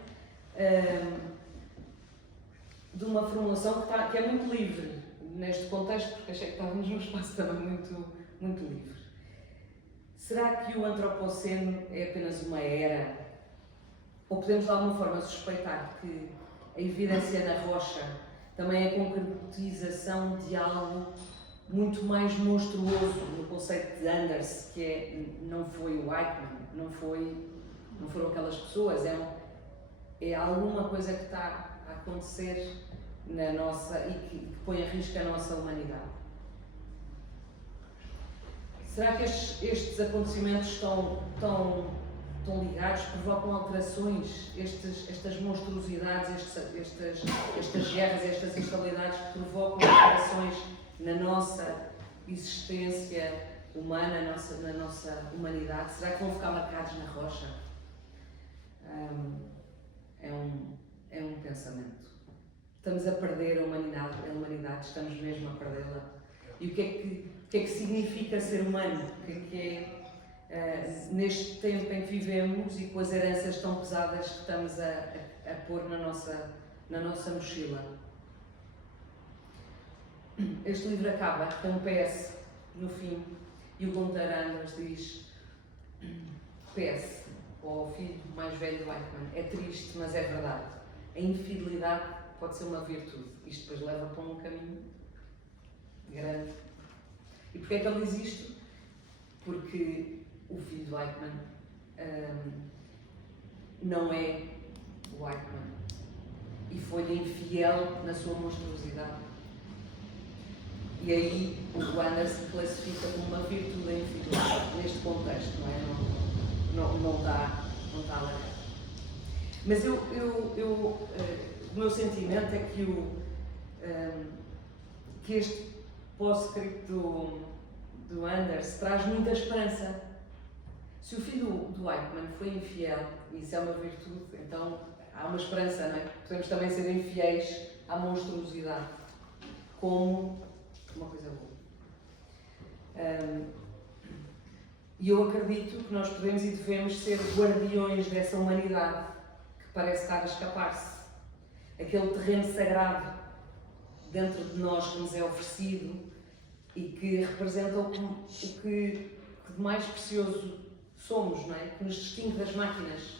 de uma formulação que é muito livre neste contexto, porque achei que estávamos num espaço também muito livre. Será que o antropoceno é apenas uma era? Ou podemos de alguma forma suspeitar que a evidência na rocha também é a concretização de algo muito mais monstruoso no conceito de Anders, que não foi o Eichmann, não foram aquelas pessoas, é alguma coisa que está a acontecer na nossa e que põe a risco a nossa humanidade. Será que estes acontecimentos estão ligados, provocam alterações, estas monstruosidades, estas guerras, estas instabilidades que provocam alterações na nossa existência humana, na nossa humanidade? Será que vão ficar marcados na rocha? É um pensamento. Estamos a perder a humanidade, estamos mesmo a perdê-la. E o que é que significa ser humano? O que é neste tempo em que vivemos e com as heranças tão pesadas que estamos a pôr na nossa mochila? Este livro acaba com um PS no fim e o Gunther Anders diz: PS, ao filho mais velho do Eichmann, é triste, mas é verdade. A infidelidade pode ser uma virtude. Isto depois leva para um caminho grande. E porquê é que ele diz isto? Porque o filho do Eichmann não é o Eichmann e foi-lhe infiel na sua monstruosidade. E aí o Anders se classifica como uma virtude da infidelidade neste contexto, não é? Não está a largar. Mas o meu sentimento é que este pós-script do Anders traz muita esperança. Se o filho do Eichmann foi infiel, e isso é uma virtude, então há uma esperança, não é? Podemos também ser infiéis à monstruosidade, como uma coisa boa. E eu acredito que nós podemos e devemos ser guardiões dessa humanidade que parece estar a escapar-se. Aquele terreno sagrado dentro de nós que nos é oferecido e que representa o que de mais precioso somos, não é? Que nos distingue das máquinas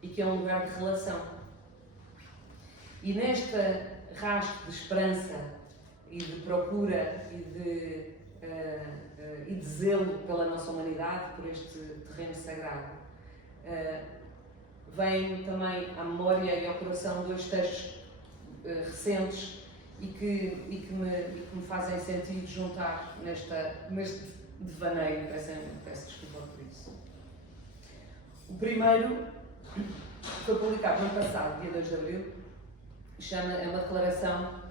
e que é um lugar de relação. E nesta rasgo de esperança e de procura e de e de zelo pela nossa humanidade, por este terreno sagrado. Vêm também à memória e ao coração dois textos recentes e que me fazem sentido juntar neste devaneio. Peço desculpa por isso. O primeiro foi publicado no ano passado, dia 2 de Abril, é uma declaração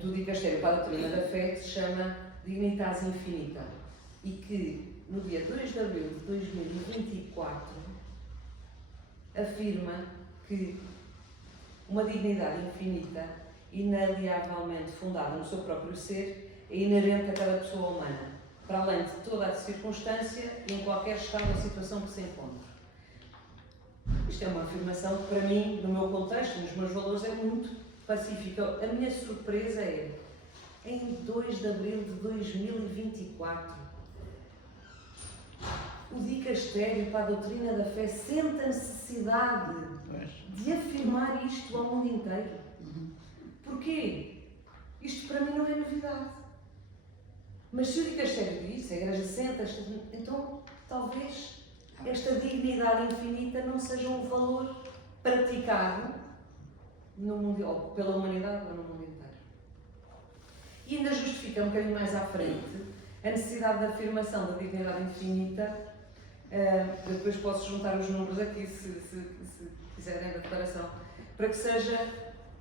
do Dicastério para a Doutrina da Fé, que se chama Dignitas Infinita, e que no dia 2 de Abril de 2024 afirma que uma dignidade infinita, inalienavelmente fundada no seu próprio ser, é inerente a cada pessoa humana, para além de toda a circunstância e em qualquer estado ou situação que se encontre. Isto é uma afirmação que, para mim, no meu contexto, nos meus valores, é muito pacífica. A minha surpresa é, em 2 de Abril de 2024, o Dicastério para a Doutrina da Fé sente a necessidade de afirmar isto ao mundo inteiro. Porquê? Isto para mim não é novidade. Mas se o Dicastério diz, a Igreja senta, então talvez esta dignidade infinita não seja um valor praticado no mundo, ou pela humanidade ou no mundo inteiro. E ainda justifica um bocadinho mais à frente a necessidade da afirmação da dignidade infinita. Depois posso juntar os números aqui, se quiserem, da declaração, para que seja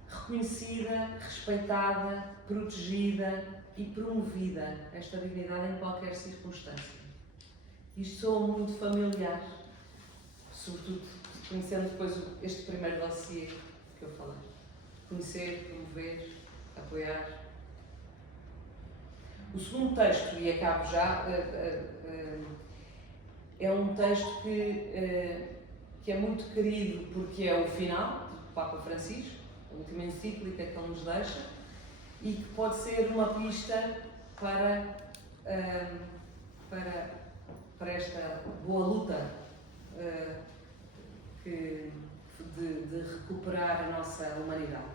reconhecida, respeitada, protegida e promovida esta dignidade em qualquer circunstância. Isto soa muito familiar, sobretudo conhecendo depois este primeiro dossiê que eu falei. Conhecer, promover, apoiar. O segundo texto, e acabo já, é um texto que é muito querido porque é o final do Papa Francisco, a última encíclica que ele nos deixa, e que pode ser uma pista para esta boa luta de recuperar a nossa humanidade.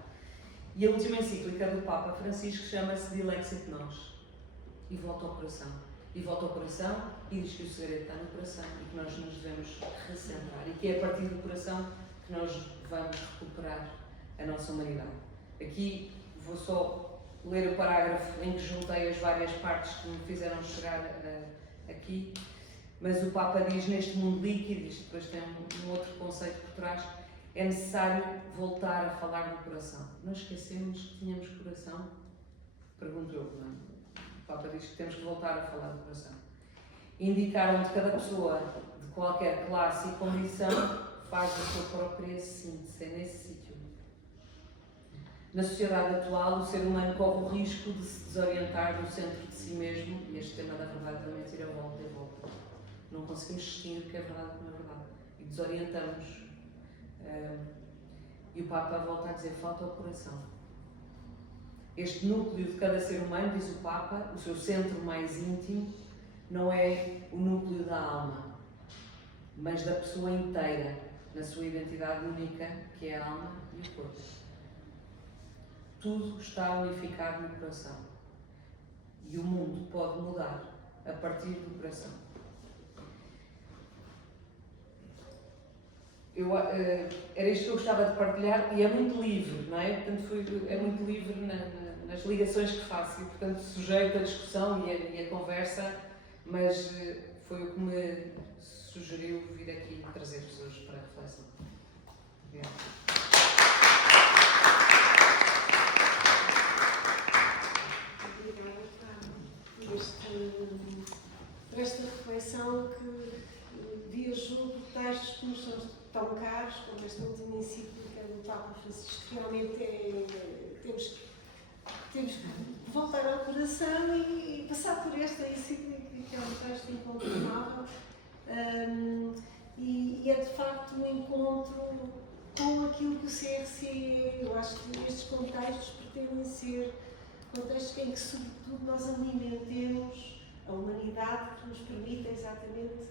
E a última encíclica do Papa Francisco chama-se Dilexit Nos, e volta ao coração. E volta ao coração e diz que o segredo está no coração e que nós nos devemos recentrar e que é a partir do coração que nós vamos recuperar a nossa humanidade. Aqui vou só ler o parágrafo em que juntei as várias partes que me fizeram chegar aqui, mas o Papa diz: neste mundo líquido, isto depois tem um outro conceito por trás, é necessário voltar a falar do coração. Nós esquecemos que tínhamos coração? Pergunto eu, não é? O Papa diz que temos que voltar a falar do coração. Indicar onde cada pessoa, de qualquer classe e condição, faz a sua própria síntese, é nesse sítio. Na sociedade atual, o ser humano corre o risco de se desorientar no centro de si mesmo, e este tema da verdade também tira a volta e volta. Não conseguimos distinguir o que é verdade e o que não é verdade. E desorientamos. E o Papa volta a dizer: falta o coração. Este núcleo de cada ser humano, diz o Papa, o seu centro mais íntimo, não é o núcleo da alma, mas da pessoa inteira, na sua identidade única, que é a alma e o corpo. Tudo está unificado no coração. E o mundo pode mudar a partir do coração. Era isto que eu gostava de partilhar, e é muito livre, não é? Portanto, é muito livre nas ligações que faço, e portanto sujeito à discussão e à conversa, mas foi o que me sugeriu vir aqui trazer-vos hoje para a reflexão. Obrigada. Por esta reflexão que viajou por textos que nos são tão caros, como esta última encíclica do Papa Francisco. Realmente temos que voltar ao coração e passar por esta encíclica, que é um texto incontornável, e é de facto um encontro com aquilo que o CRC é. Eu acho que estes contextos pretendem ser contextos em que, sobretudo, nós alimentemos a humanidade, que nos permita exatamente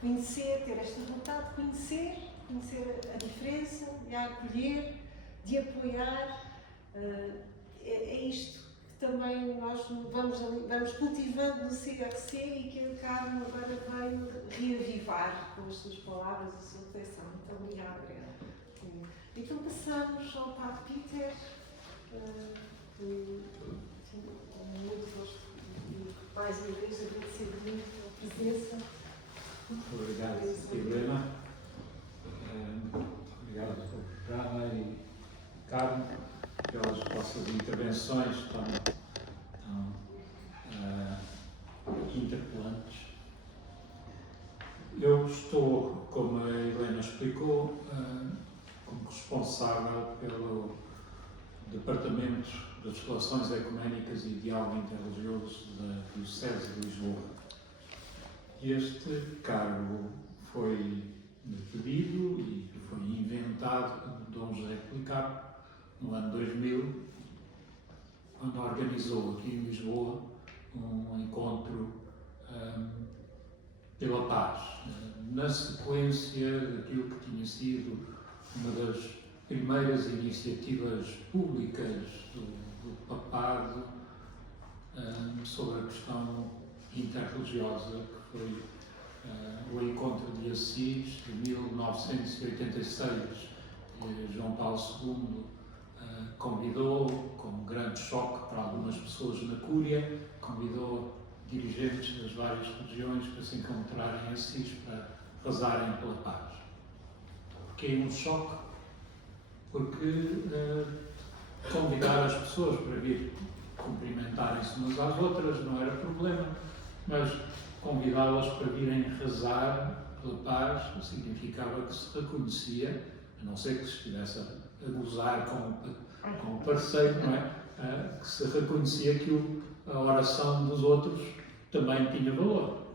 conhecer, ter esta vontade de conhecer a diferença, de a acolher, de apoiar. É isto também nós vamos cultivando no CRC e que a Carmo agora veio reavivar com as suas palavras, a sua reflexão. Muito obrigada. Então passamos ao Padre Peter, com muito gosto e mais uma vez agradecer muito a presença. Obrigado, Helena. Obrigado, Jana e Carmo, pelas vossas intervenções tão interpelantes. Eu estou, como a Helena explicou, como responsável pelo Departamento das Relações Ecuménicas e Diálogo Interreligioso da Diocese de Lisboa. Este cargo foi pedido e foi inventado por Dom José Policarpo no ano 2000, quando organizou aqui em Lisboa um encontro pela paz, na sequência daquilo que tinha sido uma das primeiras iniciativas públicas do papado sobre a questão interreligiosa, que foi o encontro de Assis de 1986. João Paulo II convidou, com um grande choque para algumas pessoas na Cúria, convidou dirigentes das várias religiões para se encontrarem em Assis para rezarem pela paz. Porque é um choque, porque convidar as pessoas para vir cumprimentarem-se umas às outras não era problema, mas convidá-las para virem rezar pela paz significava que se reconhecia, a não ser que se estivesse a gozar com o parceiro, não é? Que se reconhecia que a oração dos outros também tinha valor,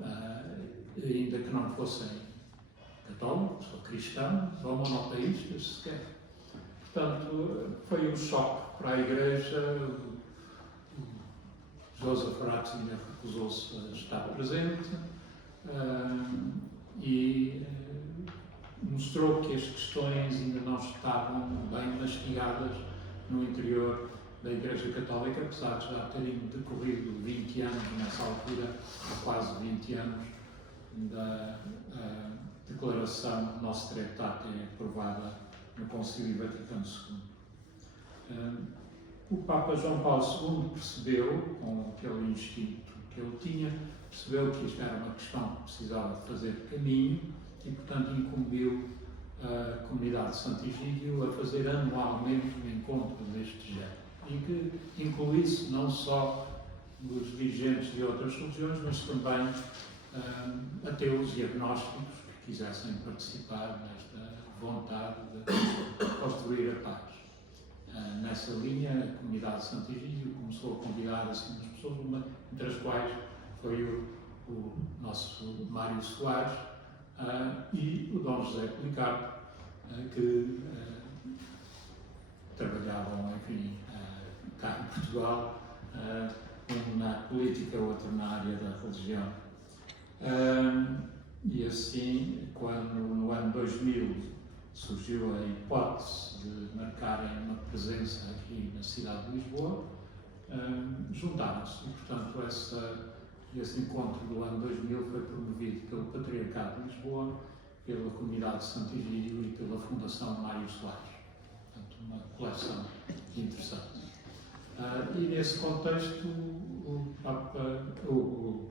ainda que não fossem católicos ou cristãos ou monoteístas sequer. Portanto, foi um choque para a Igreja. Joseph Ratzinger recusou-se a estar presente e mostrou que as questões ainda não estavam bem mastigadas no interior da Igreja Católica, apesar de já terem decorrido 20 anos nessa altura, quase 20 anos, da declaração Nostra Aetate aprovada no Concílio Vaticano II. O Papa João Paulo II percebeu, com aquele instinto que ele tinha, percebeu que isto era uma questão que precisava de fazer caminho e, portanto, incumbiu a comunidade de Santo Egídio a fazer anualmente um encontro deste género e que incluísse não só os dirigentes de outras religiões, mas também ateus e agnósticos que quisessem participar nesta vontade de construir a paz. Nessa linha, a comunidade de Santo Egídio começou a convidar assim as pessoas, uma entre as quais foi o nosso Mário Soares e o Dom José Policarpo, que trabalhavam, enfim, cá em Portugal, um na política, outro na área da religião. E assim, quando no ano 2000 surgiu a hipótese de marcarem uma presença aqui na cidade de Lisboa, juntaram-se. E, portanto, esse encontro do ano 2000 foi promovido pelo Patriarcado de Lisboa, pela Comunidade de Santo Egídio e pela Fundação Mário Soares. Portanto, uma coleção interessante. E nesse contexto, o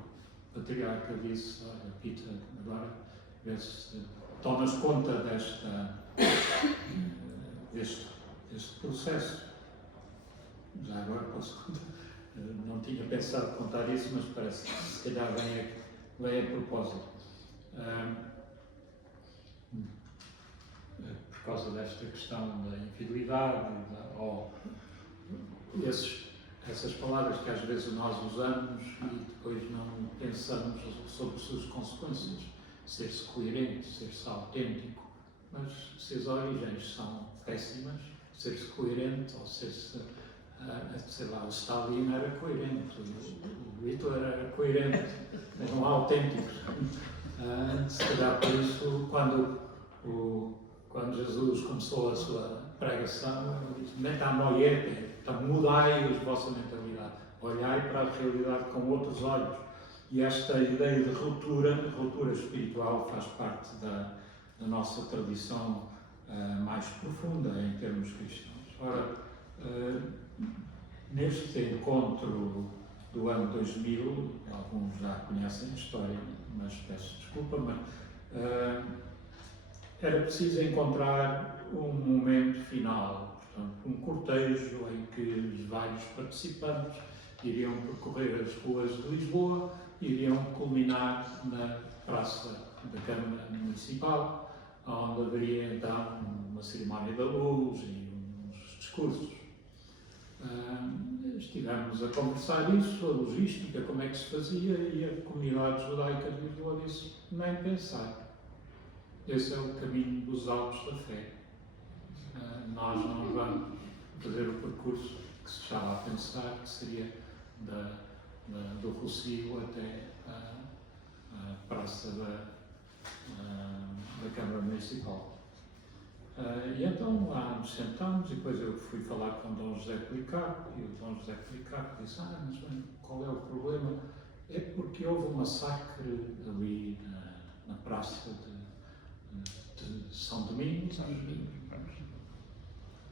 Patriarca disse a Peter agora, tomas conta deste processo. Já agora posso contar. Não tinha pensado contar isso, mas parece que se calhar vem a propósito. Por causa desta questão da infidelidade, ou essas palavras que às vezes nós usamos e depois não pensamos sobre as suas consequências. Ser-se coerente, ser-se autêntico, mas se as origens são péssimas, ser-se coerente ou ser-se, sei lá, o Stalin era coerente, o Hitler era coerente, eram autênticos. Se calhar por isso, quando Jesus começou a sua pregação, ele disse: metanoiete, então mudai a vossa mentalidade, olhai para a realidade com outros olhos. E esta ideia de ruptura espiritual faz parte da nossa tradição mais profunda em termos cristãos. Ora, neste encontro do ano 2000, alguns já conhecem a história, mas peço desculpa, mas era preciso encontrar um momento final, portanto, um cortejo em que os vários participantes iriam percorrer as ruas de Lisboa e iriam culminar na Praça da Câmara Municipal, onde haveria então uma cerimónia da luz e uns discursos. Estivemos a conversar isso, a logística, como é que se fazia, e a comunidade judaica de Lisboa disse: nem pensar. Esse é o caminho dos altos da fé. Nós não vamos fazer o percurso que se estava a pensar, que seria do Rossio até a Praça da Câmara Municipal. E então lá nos sentamos e depois eu fui falar com o Dom José Policarpo e o Dom José Policarpo disse: mas bem, qual é o problema? É porque houve um massacre ali na Praça de São Domingos,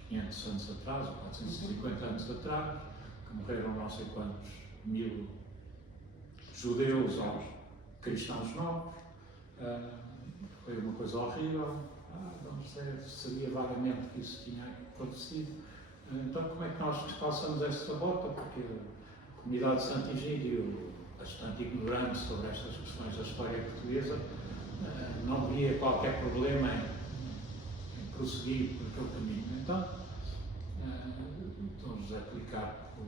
500 anos atrás, ou 450 anos atrás, que morreram não sei quantos mil judeus ou cristãos novos. Foi uma coisa horrível. Não sei, sabia vagamente que isso tinha acontecido. Então, como é que nós descalçamos esta bota? Porque a comunidade de Santo Egídio, bastante ignorante sobre estas questões da história portuguesa, não via qualquer problema em prosseguir por aquele caminho. Então, Dom José Policarpo,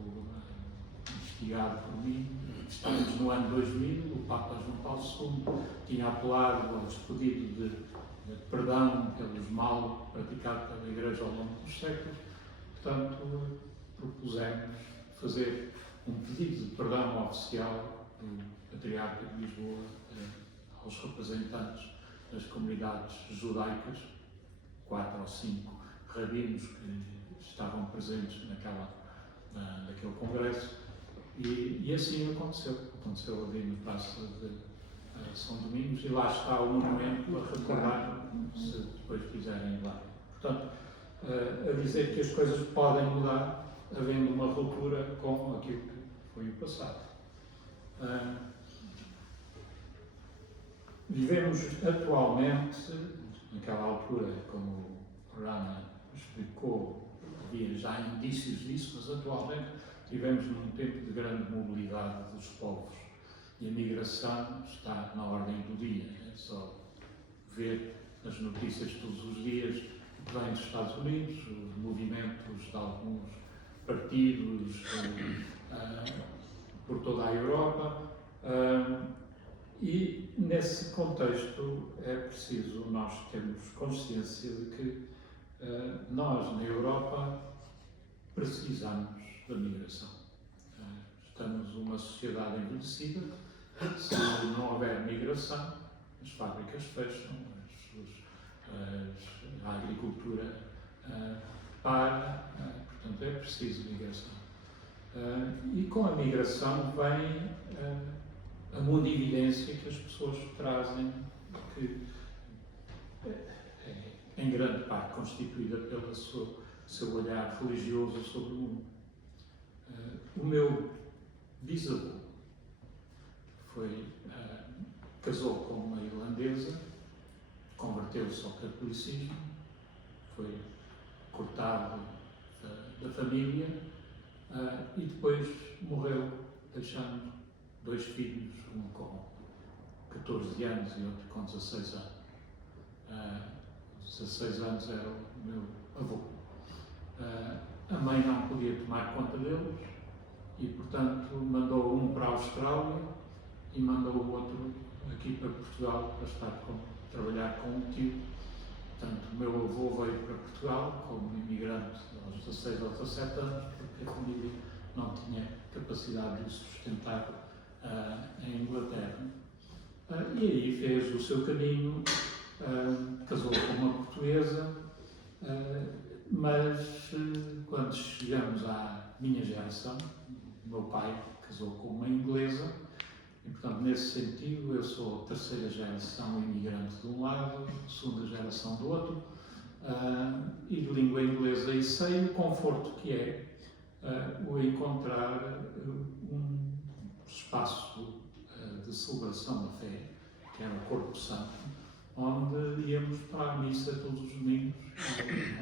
instigado por mim, estávamos no ano 2000, o Papa João Paulo II tinha apelado ao despedido de perdão pelos mal praticados pela Igreja ao longo dos séculos. Portanto, propusemos fazer um pedido de perdão oficial do Patriarca de Lisboa aos representantes das comunidades judaicas, 4 ou 5 rabinos que estavam presentes naquele congresso, e assim aconteceu ali na Praça de São Domingos, e lá está o monumento a recordar, se depois quiserem ir lá. Portanto, a dizer que as coisas podem mudar, havendo uma ruptura com aquilo que foi o passado. Vivemos atualmente, naquela altura, como o Rana explicou, havia já indícios disso, mas atualmente vivemos num tempo de grande mobilidade dos povos. E a migração está na ordem do dia. É só ver as notícias todos os dias que vêm dos Estados Unidos, os movimentos de alguns partidos por toda a Europa. E nesse contexto é preciso nós termos consciência de que nós, na Europa, precisamos da migração. Estamos numa sociedade envelhecida. Se não houver migração, as fábricas fecham, a agricultura para, portanto é preciso migração. E com a migração vem a mundividência que as pessoas trazem, que é em grande parte constituída pelo seu olhar religioso sobre o mundo. O meu bisavô casou com uma irlandesa, converteu-se ao catolicismo, foi cortado da família e depois morreu, deixando 2 filhos, um com 14 anos e outro com 16 anos. 16 anos era o meu avô. A mãe não podia tomar conta deles e, portanto, mandou um para a Austrália e mandou o outro aqui para Portugal para trabalhar com um tio. Portanto, o meu avô veio para Portugal como imigrante aos 16 ou 17 anos, porque a família não tinha capacidade de sustentar em Inglaterra. E aí fez o seu caminho, casou com uma portuguesa, mas quando chegamos à minha geração, meu pai casou com uma inglesa e, portanto, nesse sentido, eu sou terceira geração imigrante de um lado, segunda geração do outro, e de língua inglesa, e sei o conforto que é o encontrar um espaço de celebração da fé, que era o Corpo Santo, onde íamos para a missa todos os domingos,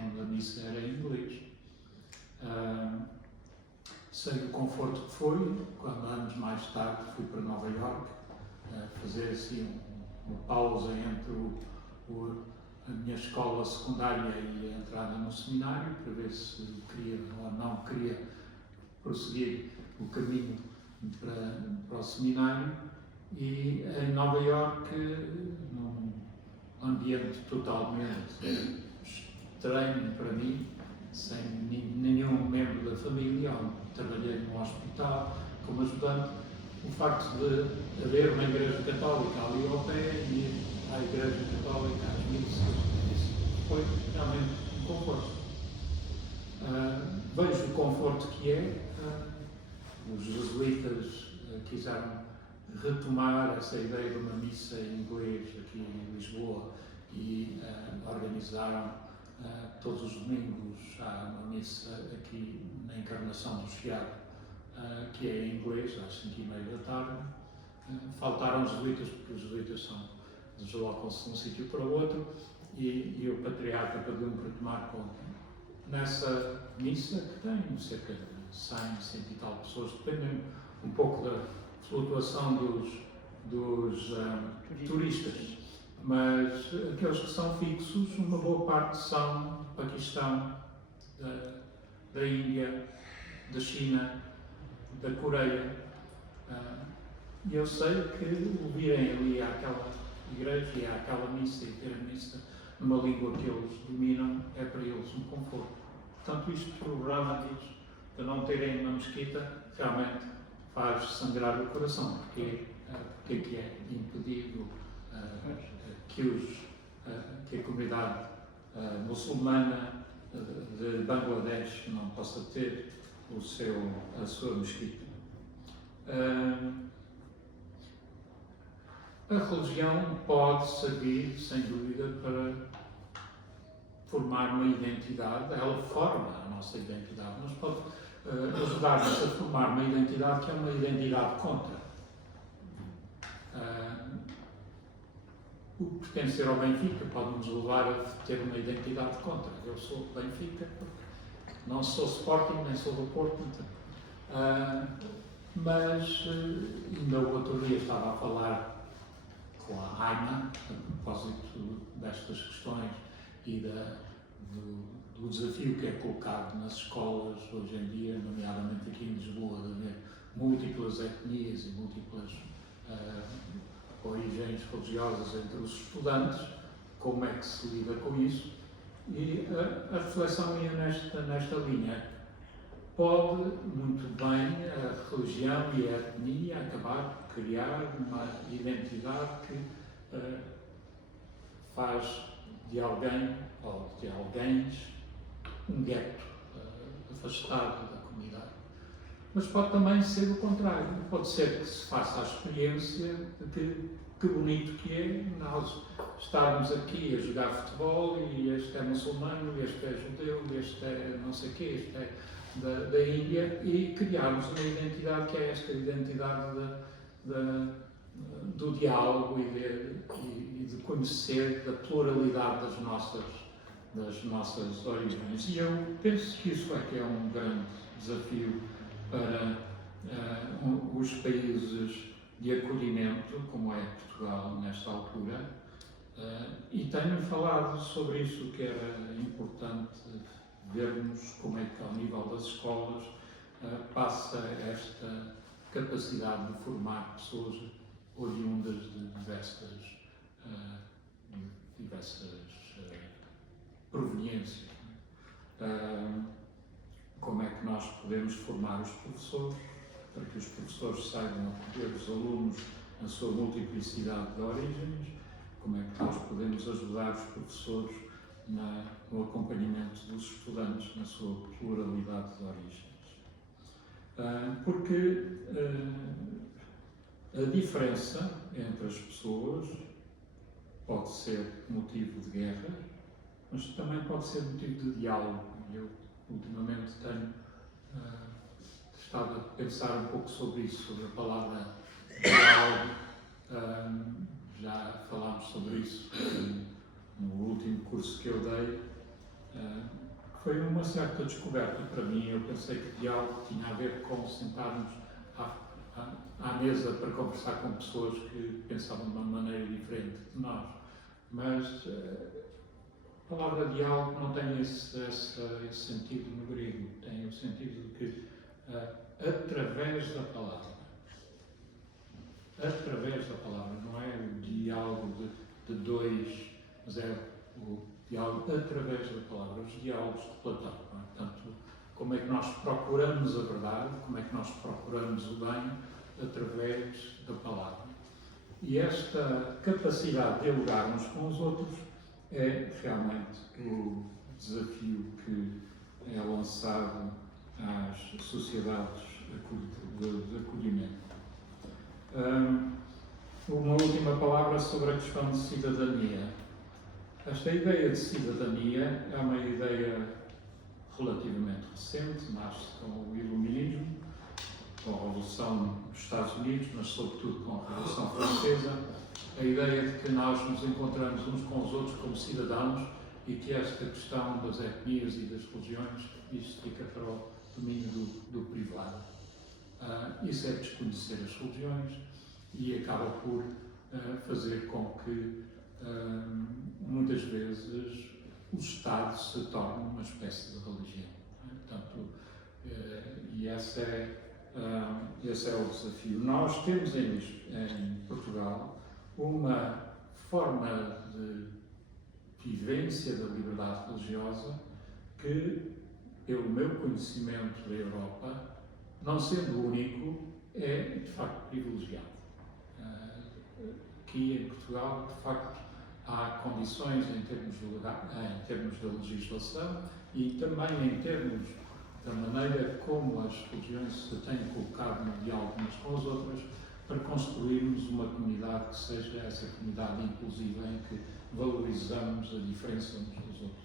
onde a missa era em inglês. Sei o conforto que foi, quando anos mais tarde fui para Nova Iorque, fazer assim uma pausa entre a minha escola secundária e a entrada no seminário, para ver se queria ou não queria prosseguir o caminho para o seminário. E em Nova Iorque, num ambiente totalmente estranho para mim, sem nenhum membro da família, onde trabalhei num hospital como ajudante, o facto de haver uma igreja católica ali ao pé e à igreja católica às missas, isso foi realmente um conforto. Vejo o conforto que é. Os jesuítas quiseram retomar essa ideia de uma missa em inglês aqui em Lisboa e organizaram todos os domingos há uma missa aqui na Encarnação do Chiado, que é em inglês, às 5h30 da tarde. Faltaram os jesuítas, porque os jesuítas deslocam-se de um sítio para o outro, e o Patriarca pediu-me para tomar conta. Nessa missa, que tem cerca de 100 e tal pessoas, dependendo um pouco da flutuação dos turistas, mas aqueles que são fixos, uma boa parte são do Paquistão, da Índia, da China, da Coreia. E eu sei que o virem ali àquela igreja e àquela missa e ter a missa numa língua que eles dominam é para eles um conforto. Portanto, isto programa diz, para não terem uma mesquita, realmente faz sangrar o coração, porque é que é impedido que a comunidade muçulmana de Bangladesh não possa ter a sua mesquita. A religião pode servir, sem dúvida, para formar uma identidade. Ela forma a nossa identidade, mas pode ajudar-nos a formar uma identidade que é uma identidade contra. O pertencer ao Benfica pode nos levar a ter uma identidade contra. Eu sou do Benfica, não sou Sporting, nem sou do Porto. Mas ainda o outro dia estava a falar com a Aina, a propósito destas questões e do desafio que é colocado nas escolas hoje em dia, nomeadamente aqui em Lisboa, de haver múltiplas etnias e múltiplas origens religiosas entre os estudantes, como é que se lida com isso. E a reflexão ia nesta linha. Pode muito bem a religião e a etnia acabar por criar uma identidade que faz de alguém ou de alguém um gueto, afastado da comunidade. Mas pode também ser o contrário. Pode ser que se faça a experiência de que bonito que é nós estarmos aqui a jogar futebol e este é muçulmano, este é judeu, este é não sei o quê, este é da Índia, e criarmos uma identidade que é esta identidade do diálogo e de conhecer da pluralidade das nossas origens. E eu penso que isso é que é um grande desafio para os países de acolhimento, como é Portugal nesta altura, e tenho falado sobre isso, que era importante vermos como é que ao nível das escolas passa esta capacidade de formar pessoas oriundas de diversas proveniências. Como é que nós podemos formar os professores para que os professores saibam acolher os alunos na sua multiplicidade de origens? Como é que nós podemos ajudar os professores no acompanhamento dos estudantes na sua pluralidade de origens? Porque a diferença entre as pessoas pode ser motivo de guerra, mas também pode ser motivo de diálogo. Eu, ultimamente, tenho estado a pensar um pouco sobre isso, sobre a palavra diálogo. Já falámos sobre isso no último curso que eu dei. Foi uma certa descoberta para mim. Eu pensei que diálogo tinha a ver com sentarmos à mesa para conversar com pessoas que pensavam de uma maneira diferente de nós. Mas a palavra diálogo não tem esse sentido no grego. Tem o sentido de que através da palavra. Através da palavra. Não é o diálogo de dois, mas é o diálogo através da palavra, os diálogos de Platão. Não é? Portanto, como é que nós procuramos a verdade, como é que nós procuramos o bem através da palavra. E esta capacidade de dialogar uns com os outros é realmente o desafio que é lançado às sociedades de acolhimento. Uma última palavra sobre a questão de cidadania. Esta ideia de cidadania é uma ideia relativamente recente, nasce com o Iluminismo, com a Revolução dos Estados Unidos, mas sobretudo com a Revolução Francesa, a ideia de que nós nos encontramos uns com os outros como cidadãos e que esta questão das etnias e das religiões, isso fica para o domínio do privado. Isso é desconhecer as religiões e acaba por fazer com que muitas vezes o Estado se torne uma espécie de religião. Portanto, e esse é o desafio. Nós temos em Portugal uma forma de vivência da liberdade religiosa que, pelo meu conhecimento da Europa, não sendo único, é de facto privilegiado. Aqui em Portugal, de facto, há condições em termos da legislação e também em termos da maneira como as religiões se têm colocado no diálogo umas com as outras, para construirmos uma comunidade que seja essa comunidade inclusiva em que valorizamos a diferença uns dos outros.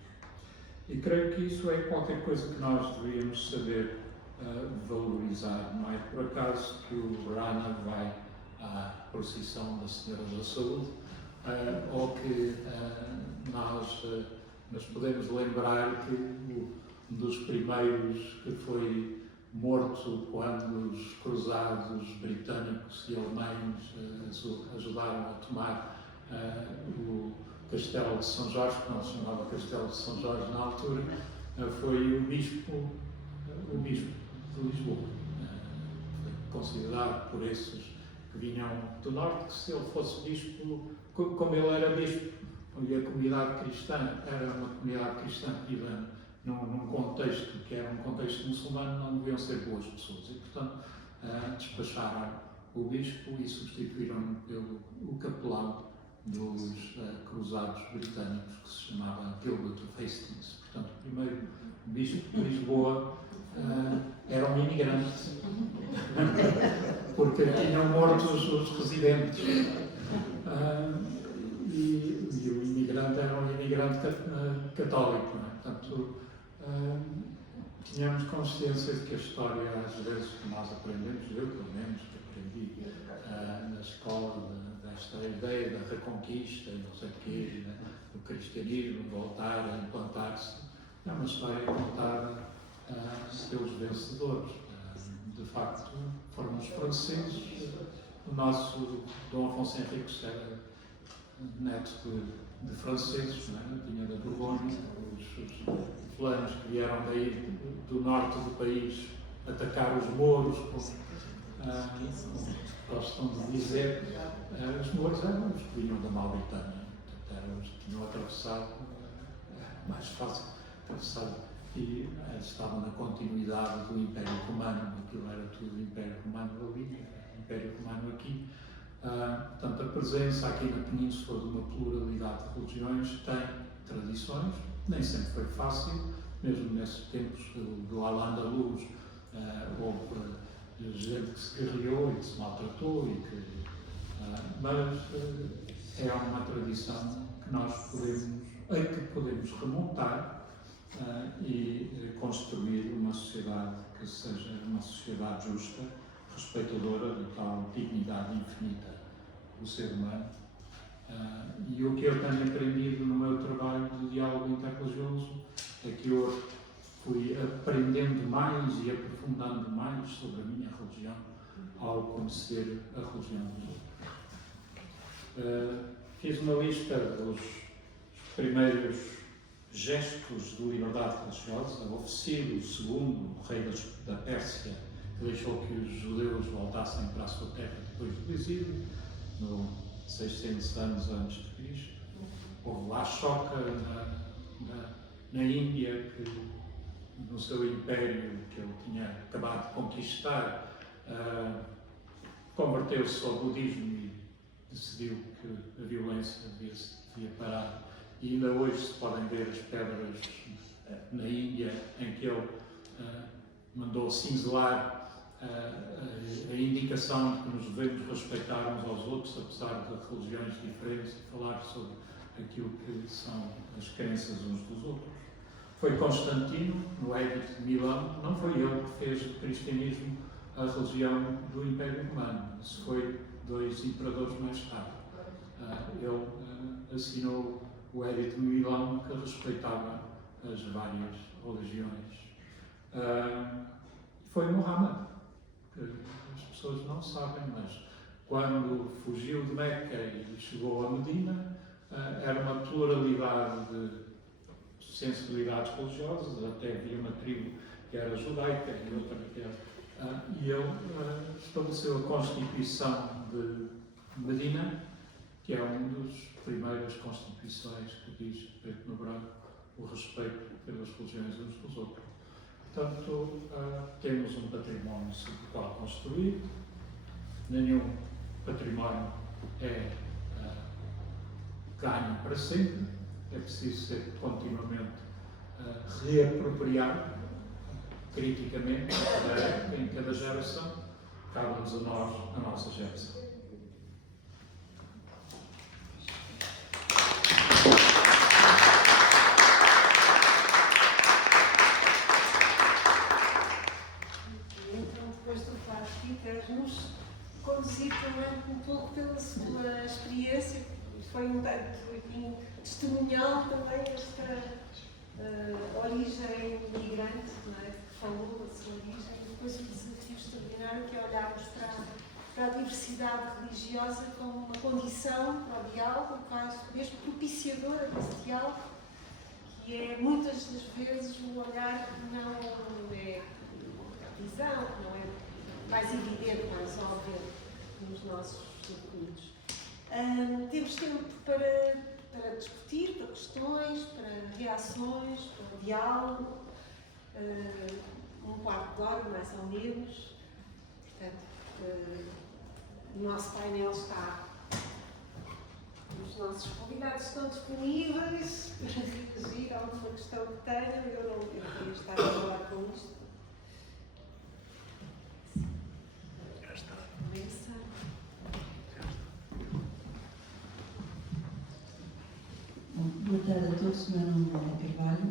E creio que isso é qualquer coisa que nós deveríamos saber valorizar. Não é por acaso que o Rana vai à procissão da Senhora da Saúde, ou que nós podemos lembrar que um dos primeiros que foi morto quando os cruzados britânicos e alemães ajudaram a tomar o Castelo de São Jorge, que não se chamava Castelo de São Jorge na altura, foi o Bispo de Lisboa. Foi considerado por esses que vinham do Norte que se ele fosse Bispo, como ele era Bispo, e a comunidade cristã era uma comunidade cristã que vive num contexto que era um contexto muçulmano, não deviam ser boas pessoas. E, portanto, despacharam o Bispo e substituíram-no pelo capelão dos cruzados britânicos, que se chamava Gilbert of Hastings. Portanto, o primeiro Bispo de Lisboa era um imigrante, porque tinham morto os residentes. E o imigrante era um imigrante católico. Não é? Portanto, tínhamos consciência de que a história, às vezes, que nós aprendemos, eu pelo menos, que aprendi na escola, desta ideia da reconquista e não sei o quê, né? Do cristianismo voltar a implantar-se, é uma história contada pelos vencedores. De facto, foram os franceses. O nosso Dom Afonso Henriques era neto de franceses, não é? Tinha da Borgonha, os fulanos que vieram daí do norte do país atacar os mouros, gostam de dizer, os mouros eram os que vinham da Mauritânia, eram os que tinham atravessado, mais fácil atravessado, e estavam na continuidade do Império Romano, aquilo era tudo Império Romano ali, Império Romano aqui. Portanto, a presença aqui na Península de uma pluralidade de religiões tem tradições, nem sempre foi fácil, mesmo nesses tempos do Al-Andalus, houve gente que se guerreou e que se maltratou, mas é uma tradição que nós podemos remontar e construir uma sociedade que seja uma sociedade justa, respeitadora da tal dignidade infinita do ser humano. E o que eu tenho aprendido no meu trabalho de diálogo interreligioso é que eu fui aprendendo mais e aprofundando mais sobre a minha religião ao conhecer a religião dos outros. Fiz uma lista dos primeiros gestos de liberdade religiosa. Houve Ciro II, o rei da Pérsia, que deixou que os judeus voltassem para a sua terra depois do exílio, no 600 anos antes de Cristo. Houve Ashoka na Índia, que no seu império que ele tinha acabado de conquistar, converteu-se ao budismo e decidiu que a violência devia parar. E ainda hoje se podem ver as pedras na Índia em que ele mandou cinzelar a indicação de que nos devemos respeitar uns aos outros, apesar de religiões diferentes, e falar sobre aquilo que são as crenças uns dos outros. Foi Constantino, no Edito de Milão, não foi ele que fez do cristianismo a religião do Império Romano, isso foi 2 imperadores mais tarde. Ele assinou o Edito de Milão, que respeitava as várias religiões. Foi Muhammad, que as pessoas não sabem, mas quando fugiu de Meca e chegou a Medina, era uma pluralidade de sensibilidades religiosas, até havia uma tribo que era judaica e outra que era... e ele estabeleceu a Constituição de Medina, que é uma das primeiras constituições que diz, preto no branco, o respeito pelas religiões uns dos outros. Portanto, temos um património sobre o qual construir. Nenhum património é ganho para sempre. É preciso ser continuamente reapropriado, criticamente, em cada geração. Cabe-nos a nós, a nossa geração. Nos conduzir também um pouco pela sua experiência, foi um tanto testemunhal também esta origem migrante, não é? Que falou da sua origem, e depois o desafio extraordinário que é olharmos para a diversidade religiosa como uma condição para o diálogo, quase mesmo propiciadora desse diálogo, que é muitas das vezes o olhar que não é a visão, que não é mais evidente, mais óbvio nos nossos circuitos. Temos tempo para discutir, para questões, para reações, para diálogo, um quarto de hora, mais ou menos. Portanto, o nosso painel está, os nossos convidados estão disponíveis para reagir a alguma questão que tenham. Eu não queria estar a falar com isto. Boa tarde a todos, meu nome é Ana Carvalho.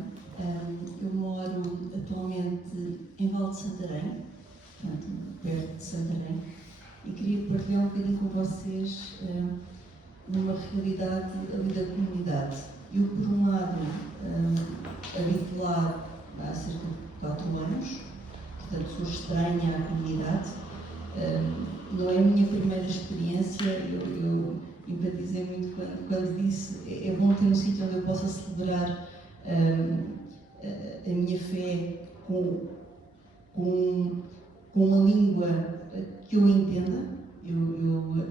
Eu moro atualmente em Val de Santarém, portanto, perto de Santarém, e queria partilhar um bocadinho com vocês uma realidade ali da comunidade. Eu, por um lado, habito lá há cerca de 4 anos, portanto, sou estranha à comunidade. Não é a minha primeira experiência, eu empatizei muito quando disse é bom ter um sítio onde eu possa celebrar a minha fé com uma língua que eu entenda. Eu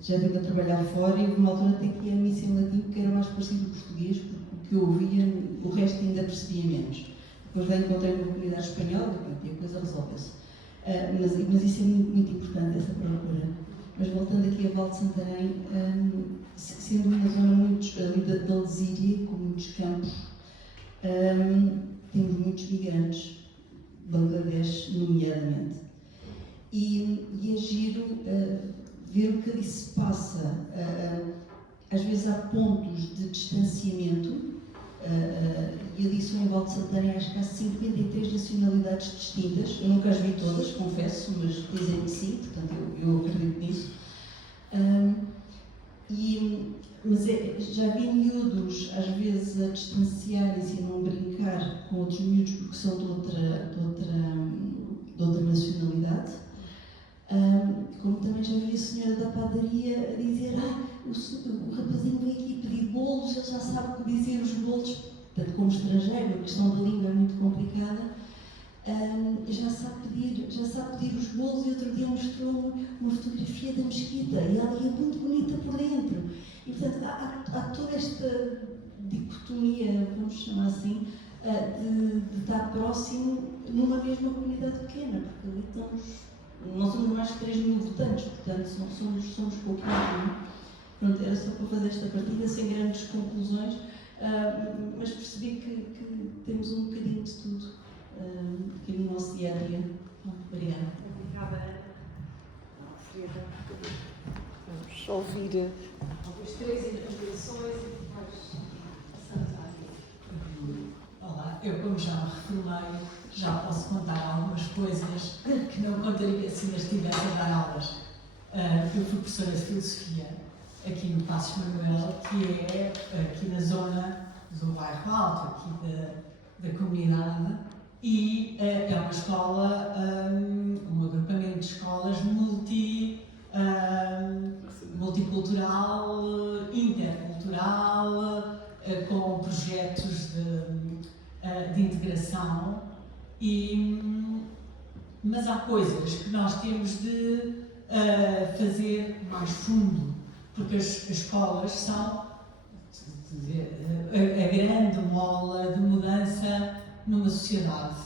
já estive a trabalhar fora e houve uma altura até que ia a missa em latim, que era mais parecido com o português, porque o que eu ouvia, o resto ainda percebia menos. Depois daí encontrei uma comunidade espanhola e a coisa resolveu-se. Mas isso é muito, muito importante, essa procura. Mas voltando aqui a Val de Santarém, sendo uma zona muito ali da Lesíria, com muitos campos, temos muitos migrantes Bangladesh, nomeadamente. E é giro ver o que ali se passa. Às vezes há pontos de distanciamento, e ali são em Volta de Santarém, acho que há 53 nacionalidades distintas. Eu nunca as vi todas, confesso, mas dizem que sim, portanto eu acredito nisso. Mas já vi miúdos, às vezes, a distanciarem-se e não brincar com outros miúdos porque são de outra nacionalidade. Como também já vi a senhora da padaria a dizer: o rapazinho veio aqui pedir bolos, ele já sabe o que dizer os bolos. Portanto, como estrangeiro, a questão da língua é muito complicada. Já sabe pedir os bolos, e outro dia mostrou-me uma fotografia da mesquita e ela é muito bonita por dentro. E portanto há toda esta dicotomia, vamos chamar assim, de estar próximo numa mesma comunidade pequena, porque ali não somos mais de 3.000 votantes, portanto somos pouquinhos, não é? Pronto, era só para fazer esta partilha sem grandes conclusões, mas percebi que temos um bocadinho de tudo aqui no nosso dia a dia. Obrigada. Obrigada, Ana. Vamos ouvir as 3 intervenções e depois passamos à vida. Olá, eu como já me reformei, já posso contar algumas coisas que não contaria se ainda estivesse a dar aulas. Eu fui professora de filosofia aqui no Passos Manuel, que é aqui na zona do bairro Alto, aqui da comunidade, e é uma escola, um agrupamento de escolas multicultural, intercultural, com projetos de integração, mas há coisas que nós temos de fazer mais fundo, porque as escolas são a grande mola de mudança numa sociedade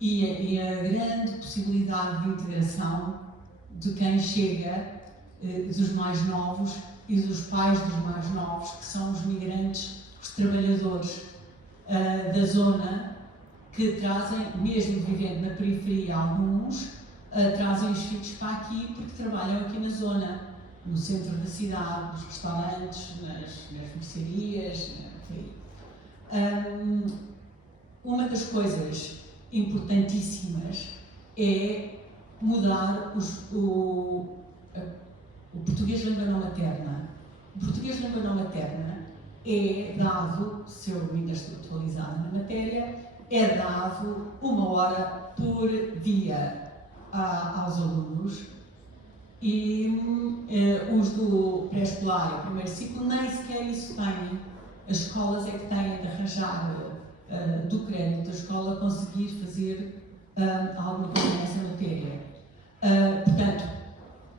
e a grande possibilidade de integração de quem chega, dos mais novos e dos pais dos mais novos, que são os migrantes, os trabalhadores da zona, que trazem, mesmo vivendo na periferia, alguns trazem os filhos para aqui porque trabalham aqui na zona, no centro da cidade, nos restaurantes, nas mercearias, enfim. Uma das coisas importantíssimas é mudar o português língua não materna. O português língua não materna é dado, se eu ainda estou atualizada na matéria, é dado 1 hora por dia aos alunos, e os do pré-escolar e primeiro ciclo nem sequer isso têm. As escolas é que têm de arranjar do crédito da escola conseguir fazer alguma coisa nessa matéria. Portanto,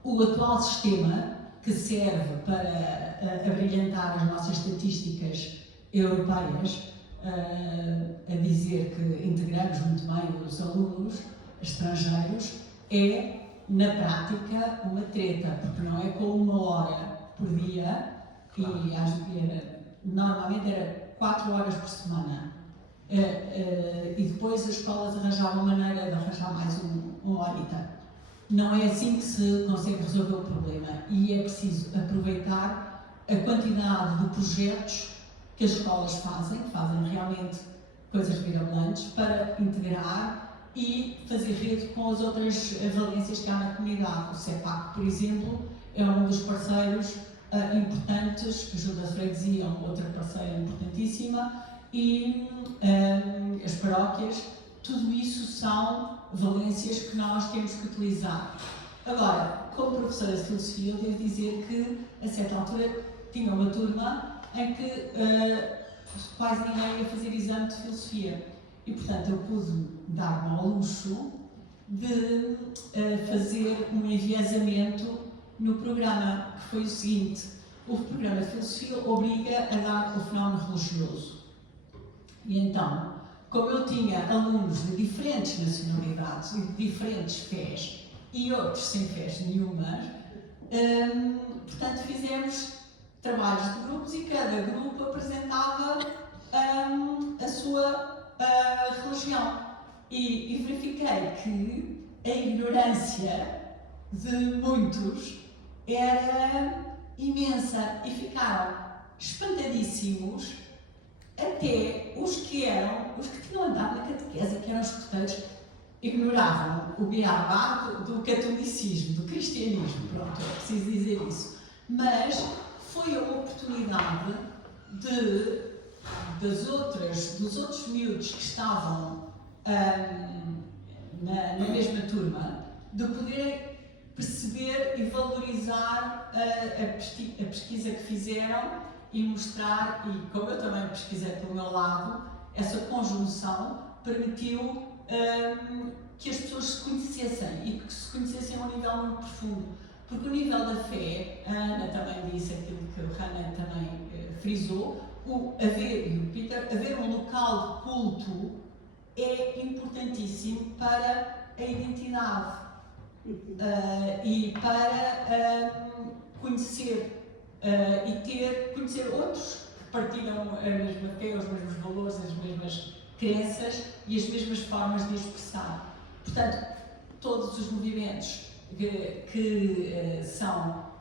o atual sistema, que serve para abrilhantar as nossas estatísticas europeias, a dizer que integramos muito bem os alunos estrangeiros, é, na prática, uma treta, porque não é com 1 hora por dia, normalmente era 4 horas por semana. E depois as escolas arranjavam maneira de arranjar mais uma horita. Não é assim que se consegue resolver o problema, e é preciso aproveitar a quantidade de projetos que as escolas fazem realmente coisas mirabolantes para integrar e fazer rede com as outras valências que há na comunidade. O CEPAC, por exemplo, é um dos parceiros importantes, a Junta de Freguesia é uma outra parceira importantíssima, e as paróquias. Tudo isso são valências que nós temos que utilizar. Agora, como professora de filosofia, eu devo dizer que, a certa altura, tinha uma turma em que quase ninguém ia fazer exame de filosofia. E, portanto, eu pude dar-me ao luxo de fazer um enviesamento no programa, que foi o seguinte: o programa de filosofia obriga a dar o fenómeno religioso. E então, como eu tinha alunos de diferentes nacionalidades e de diferentes fés e outros sem fés nenhumas, portanto fizemos trabalhos de grupos e cada grupo apresentava a sua religião. e verifiquei que a ignorância de muitos era imensa e ficaram espantadíssimos, até os que tinham andado na catequese, que eram escuteiros, ignoravam o beabá do catolicismo, do cristianismo, pronto, é preciso dizer isso. Mas foi a oportunidade dos outros miúdos que estavam na mesma turma, de poderem perceber e valorizar a pesquisa que fizeram e mostrar, e como eu também pesquisei pelo meu lado, essa conjunção permitiu que as pessoas se conhecessem e que se conhecessem a um nível muito profundo. Porque o nível da fé, a Ana também disse aquilo que o Renan também frisou, e o Peter, haver um local de culto é importantíssimo para a identidade e para conhecer conhecer outros que partilham a mesma fé, os mesmos valores, as mesmas crenças e as mesmas formas de expressar. Portanto, todos os movimentos que são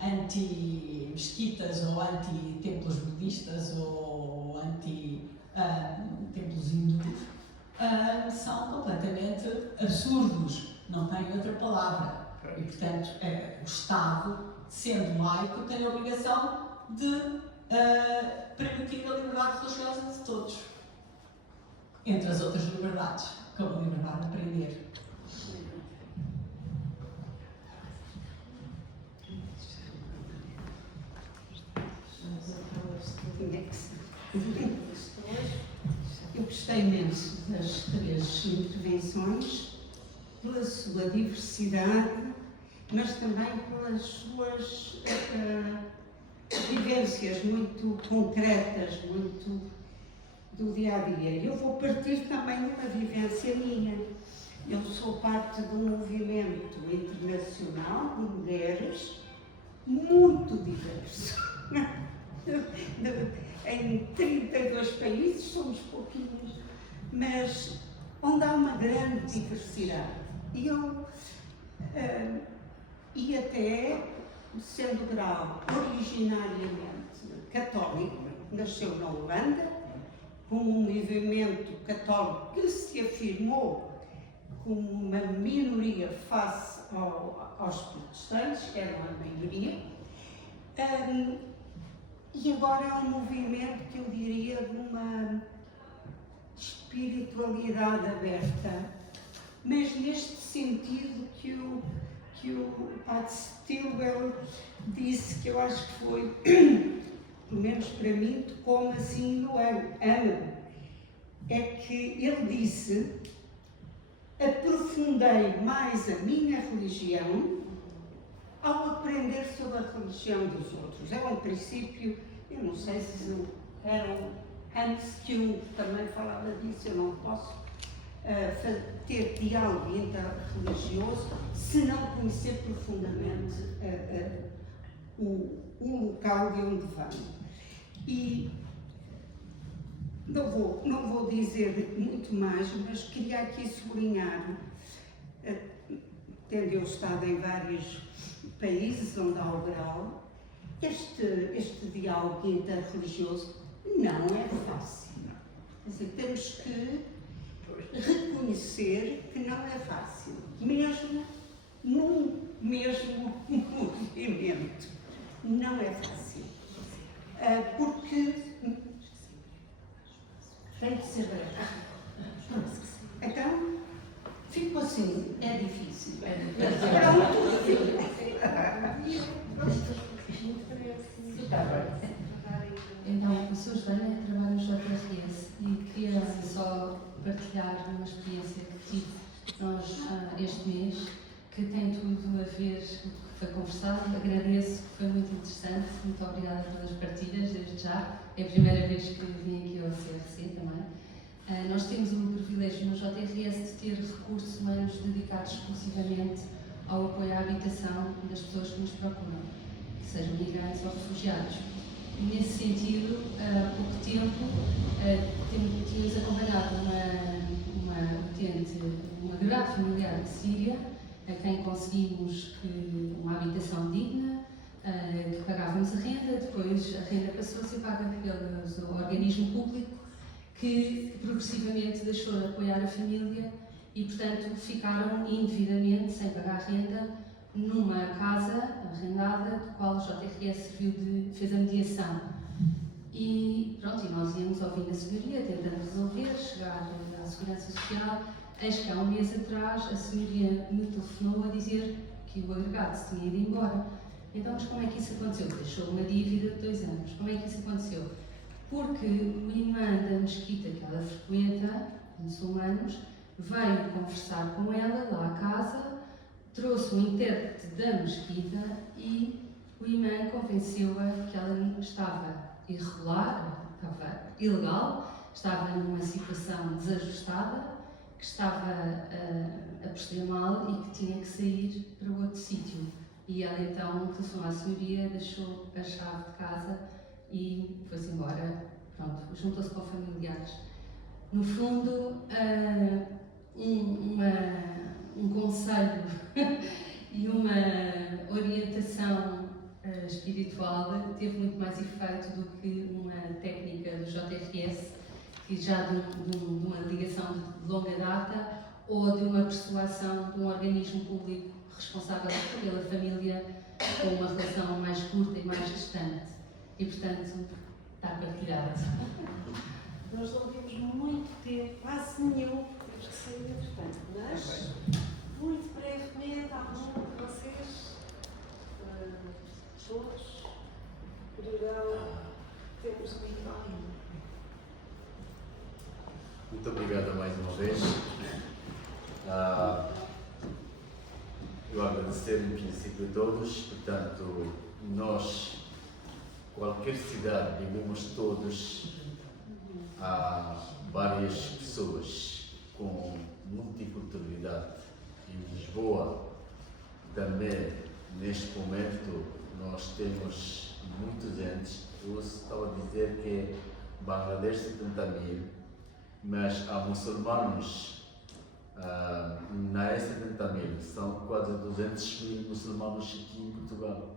anti-mesquitas ou anti-templos budistas ou anti-templos hindus são completamente absurdos, não têm outra palavra. E, portanto, o Estado, sendo laico, tem a obrigação de permitir a liberdade religiosa de todos, entre as outras liberdades, como a liberdade de aprender. Eu gostei imenso das 3 intervenções, pela sua diversidade, mas também pelas suas vivências muito concretas, muito do dia a dia. Eu vou partir também de uma vivência minha. Eu sou parte de um movimento internacional de mulheres muito diverso. Em 32 países somos pouquinhos, mas onde há uma grande diversidade. E até, sendo Grau originariamente católico, nasceu na Holanda, como um movimento católico que se afirmou como uma minoria face aos protestantes, que eram a maioria, e agora é um movimento que eu diria de uma espiritualidade aberta, mas neste sentido que o Padre Stilwell disse, que eu acho que foi, pelo menos para mim, tocou-me assim no âmago, é que ele disse: aprofundei mais a minha religião ao aprender sobre a religião dos outros. É um princípio, eu não sei se era Hans Kuhn também falava disso, eu não posso ter diálogo interreligioso se não conhecer profundamente o local de onde venho. E não vou dizer muito mais, mas queria aqui sublinhar, tendo eu estado em vários países onde há o grau, este diálogo interreligioso não é fácil. Quer dizer, temos que reconhecer que não é fácil, mesmo num mesmo movimento. Não é fácil. Porque tem que ser breve. Então, fico assim, é difícil. Então, o Sr. Joana trabalha no JRS e queria só partilhar uma experiência que tive nós este mês, que tem tudo a ver com o que foi conversado. Agradeço, foi muito interessante, muito obrigada pelas partilhas, desde já. É a primeira vez que vim aqui ao CRC também. Nós temos um privilégio no JRS de ter recursos humanos dedicados exclusivamente ao apoio à habitação das pessoas que nos procuram, que sejam migrantes ou refugiados. E nesse sentido, há pouco tempo, tínhamos acompanhado uma grave familiar de Síria, a quem conseguimos uma habitação digna, que pagávamos a renda, depois a renda passou a ser paga pelo organismo público, que progressivamente deixou de apoiar a família e, portanto, ficaram indevidamente, sem pagar renda, numa casa arrendada, do qual o JRS fez a mediação. E pronto, e nós íamos ouvindo a senhoria, tentando resolver, chegar à Segurança Social. Eis que há um mês atrás a senhoria me telefonou a dizer que o agregado se tinha ido embora. Então, mas como é que isso aconteceu? Deixou uma dívida de 2 anos. Como é que isso aconteceu? Porque o imã da mesquita que ela frequenta, muçulmanos, veio conversar com ela lá à casa, trouxe um intérprete da mesquita e o imã convenceu-a que ela estava irregular, estava ilegal, estava numa situação desajustada, que estava a proceder mal e que tinha que sair para outro sítio. E ela então telefonou à senhoria, deixou a chave de casa e foi-se embora, pronto, juntou-se com familiares. No fundo, um conselho e uma orientação espiritual teve muito mais efeito do que uma técnica do JRS, que já de uma ligação de longa data ou de uma persuasão de um organismo público responsável pela família com uma relação mais curta e mais distante. E, portanto, está partilhado. Nós não temos muito tempo, quase nenhum, temos que sair entretanto, mas muito brevemente, algum de vocês, todos, poderão termos o microfone. Muito obrigado mais uma vez. Eu agradecer em princípio a todos. Portanto, nós, qualquer cidade, vivemos todos várias pessoas com multiculturalidade. Em Lisboa, também, neste momento, nós temos muitos gente. Eu estava a dizer que Bangladesh 70 mil, mas há muçulmanos, na 70 mil, são quase 200 mil muçulmanos aqui em Portugal.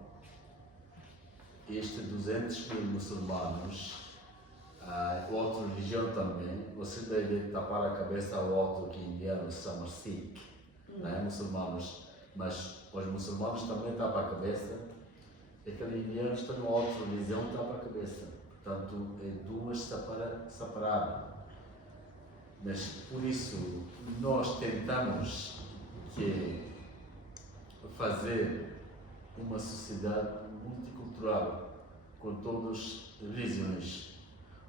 Estes 200 mil muçulmanos, outra religião também, você deve tapar a cabeça ao outro que indianos são Sikh, não é muçulmanos, mas os muçulmanos também tapam a cabeça, e aqueles indianos têm outra religião tapam a cabeça. Portanto, é duas separadas. Mas por isso nós tentamos fazer uma sociedade multicultural com todas as religiões.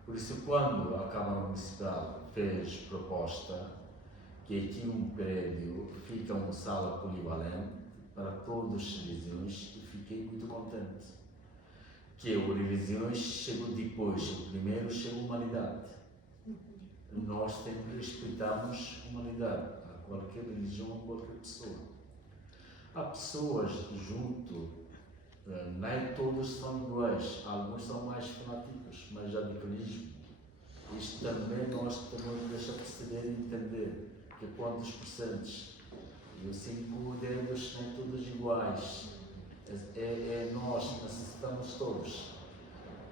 Por isso, quando a Câmara Municipal fez proposta que aqui um prédio fica uma sala polivalente para todas as religiões, eu fiquei muito contente. Que as religiões chegou depois, o primeiro chegou a humanidade. Nós temos que respeitarmos a humanidade, a qualquer religião, a qualquer pessoa. Há pessoas junto, nem todos são iguais, alguns são mais fanáticos, mais radicalismo. Isto também nós temos que deixar perceber e entender que quantos porcentos, e os 5 dedos nem todos iguais, nós necessitamos todos.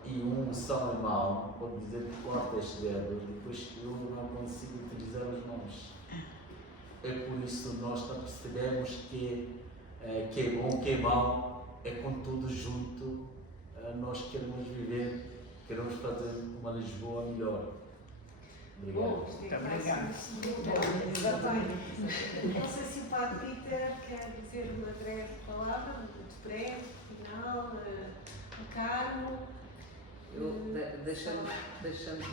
E um só é mau, pode dizer que corta este dedo, depois eu não consigo utilizar as mãos. É por isso que nós percebemos que é bom, que é mau, é com tudo junto, nós queremos viver, queremos fazer uma Lisboa melhor. Obrigado. Muito obrigado. Exatamente. Não sei se o Padre Peter quer dizer uma breve palavra, muito breve, final, Carmo. Eu deixando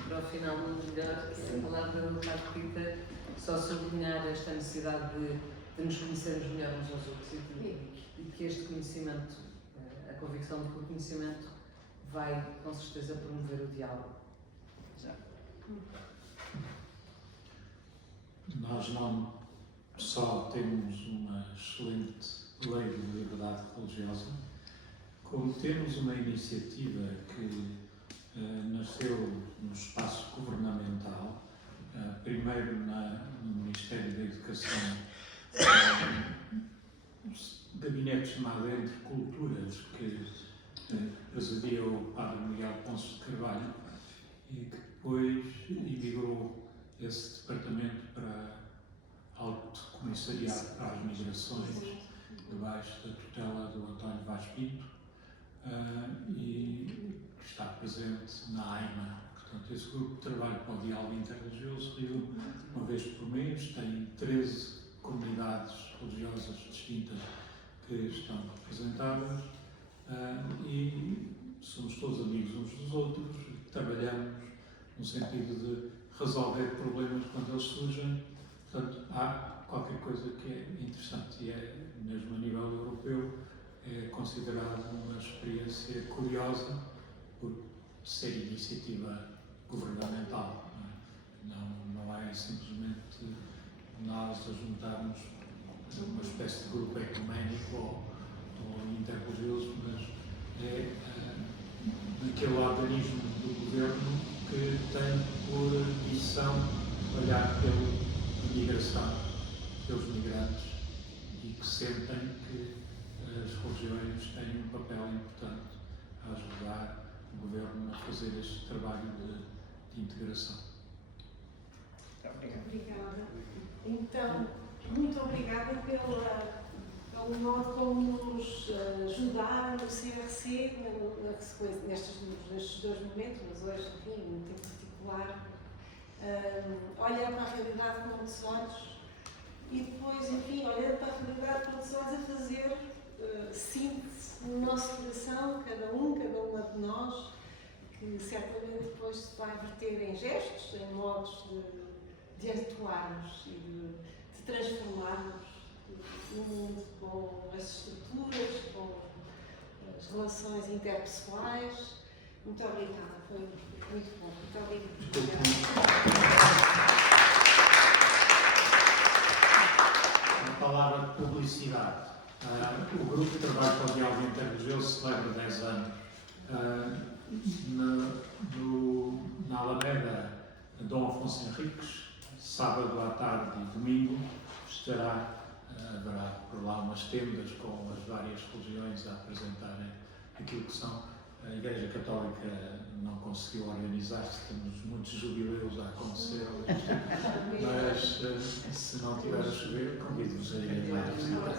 para o final muito melhor, que é a palavra do Padre Peter, só sublinhar esta necessidade de nos conhecermos melhor uns aos outros e que este conhecimento, a convicção de que o conhecimento vai com certeza promover o diálogo. Já. Nós não só temos uma excelente lei de liberdade religiosa, Como temos uma iniciativa que nasceu no espaço governamental, primeiro no Ministério da Educação, um gabinete chamado Entre Culturas, que presidia o Padre Miguel Ponce de Carvalho, e que depois emigrou esse departamento para Alto Comissariado para as Migrações, debaixo da tutela do António Vaz Pinto, e que está presente na AIMA. Portanto, esse grupo de trabalho para o diálogo interreligioso reúne uma vez por mês, tem 13 comunidades religiosas distintas que estão representadas, e somos todos amigos uns dos outros, trabalhamos no sentido de resolver problemas quando eles surgem. Portanto, há qualquer coisa que é interessante e é, mesmo a nível europeu, é considerado uma experiência curiosa por ser iniciativa governamental. Não é simplesmente nós a juntarmos uma espécie de grupo ecuménico ou interreligioso, mas é naquele organismo do governo que tem por missão olhar pela migração, pelos migrantes, e que sentem que as religiões têm um papel importante a ajudar o governo a fazer este trabalho de integração. Obrigada. Então, muito obrigada pelo modo como nos ajudaram no CRC nestes dois momentos, mas hoje, enfim, muito em particular, olhar para a realidade com outros olhos e depois, enfim, olhando para a realidade com outros olhos, a fazer síntese no nosso coração, cada uma de nós, que certamente depois se vai verter em gestos, em modos de atuarmos e de transformarmos o mundo com as estruturas, com as relações interpessoais. Muito obrigada, foi muito bom. Muito obrigada. Uma palavra de publicidade. O Grupo de Trabalho para o Diálogo Interreligioso celebra 10 anos. Na Alameda Dom Afonso Henriques, sábado à tarde e domingo, haverá por lá umas tendas com as várias religiões a apresentarem aquilo que são. A Igreja Católica não conseguiu organizar-se, temos muitos jubileus a acontecer, mas se não tiver a chover, convido-vos a irem lá visitar.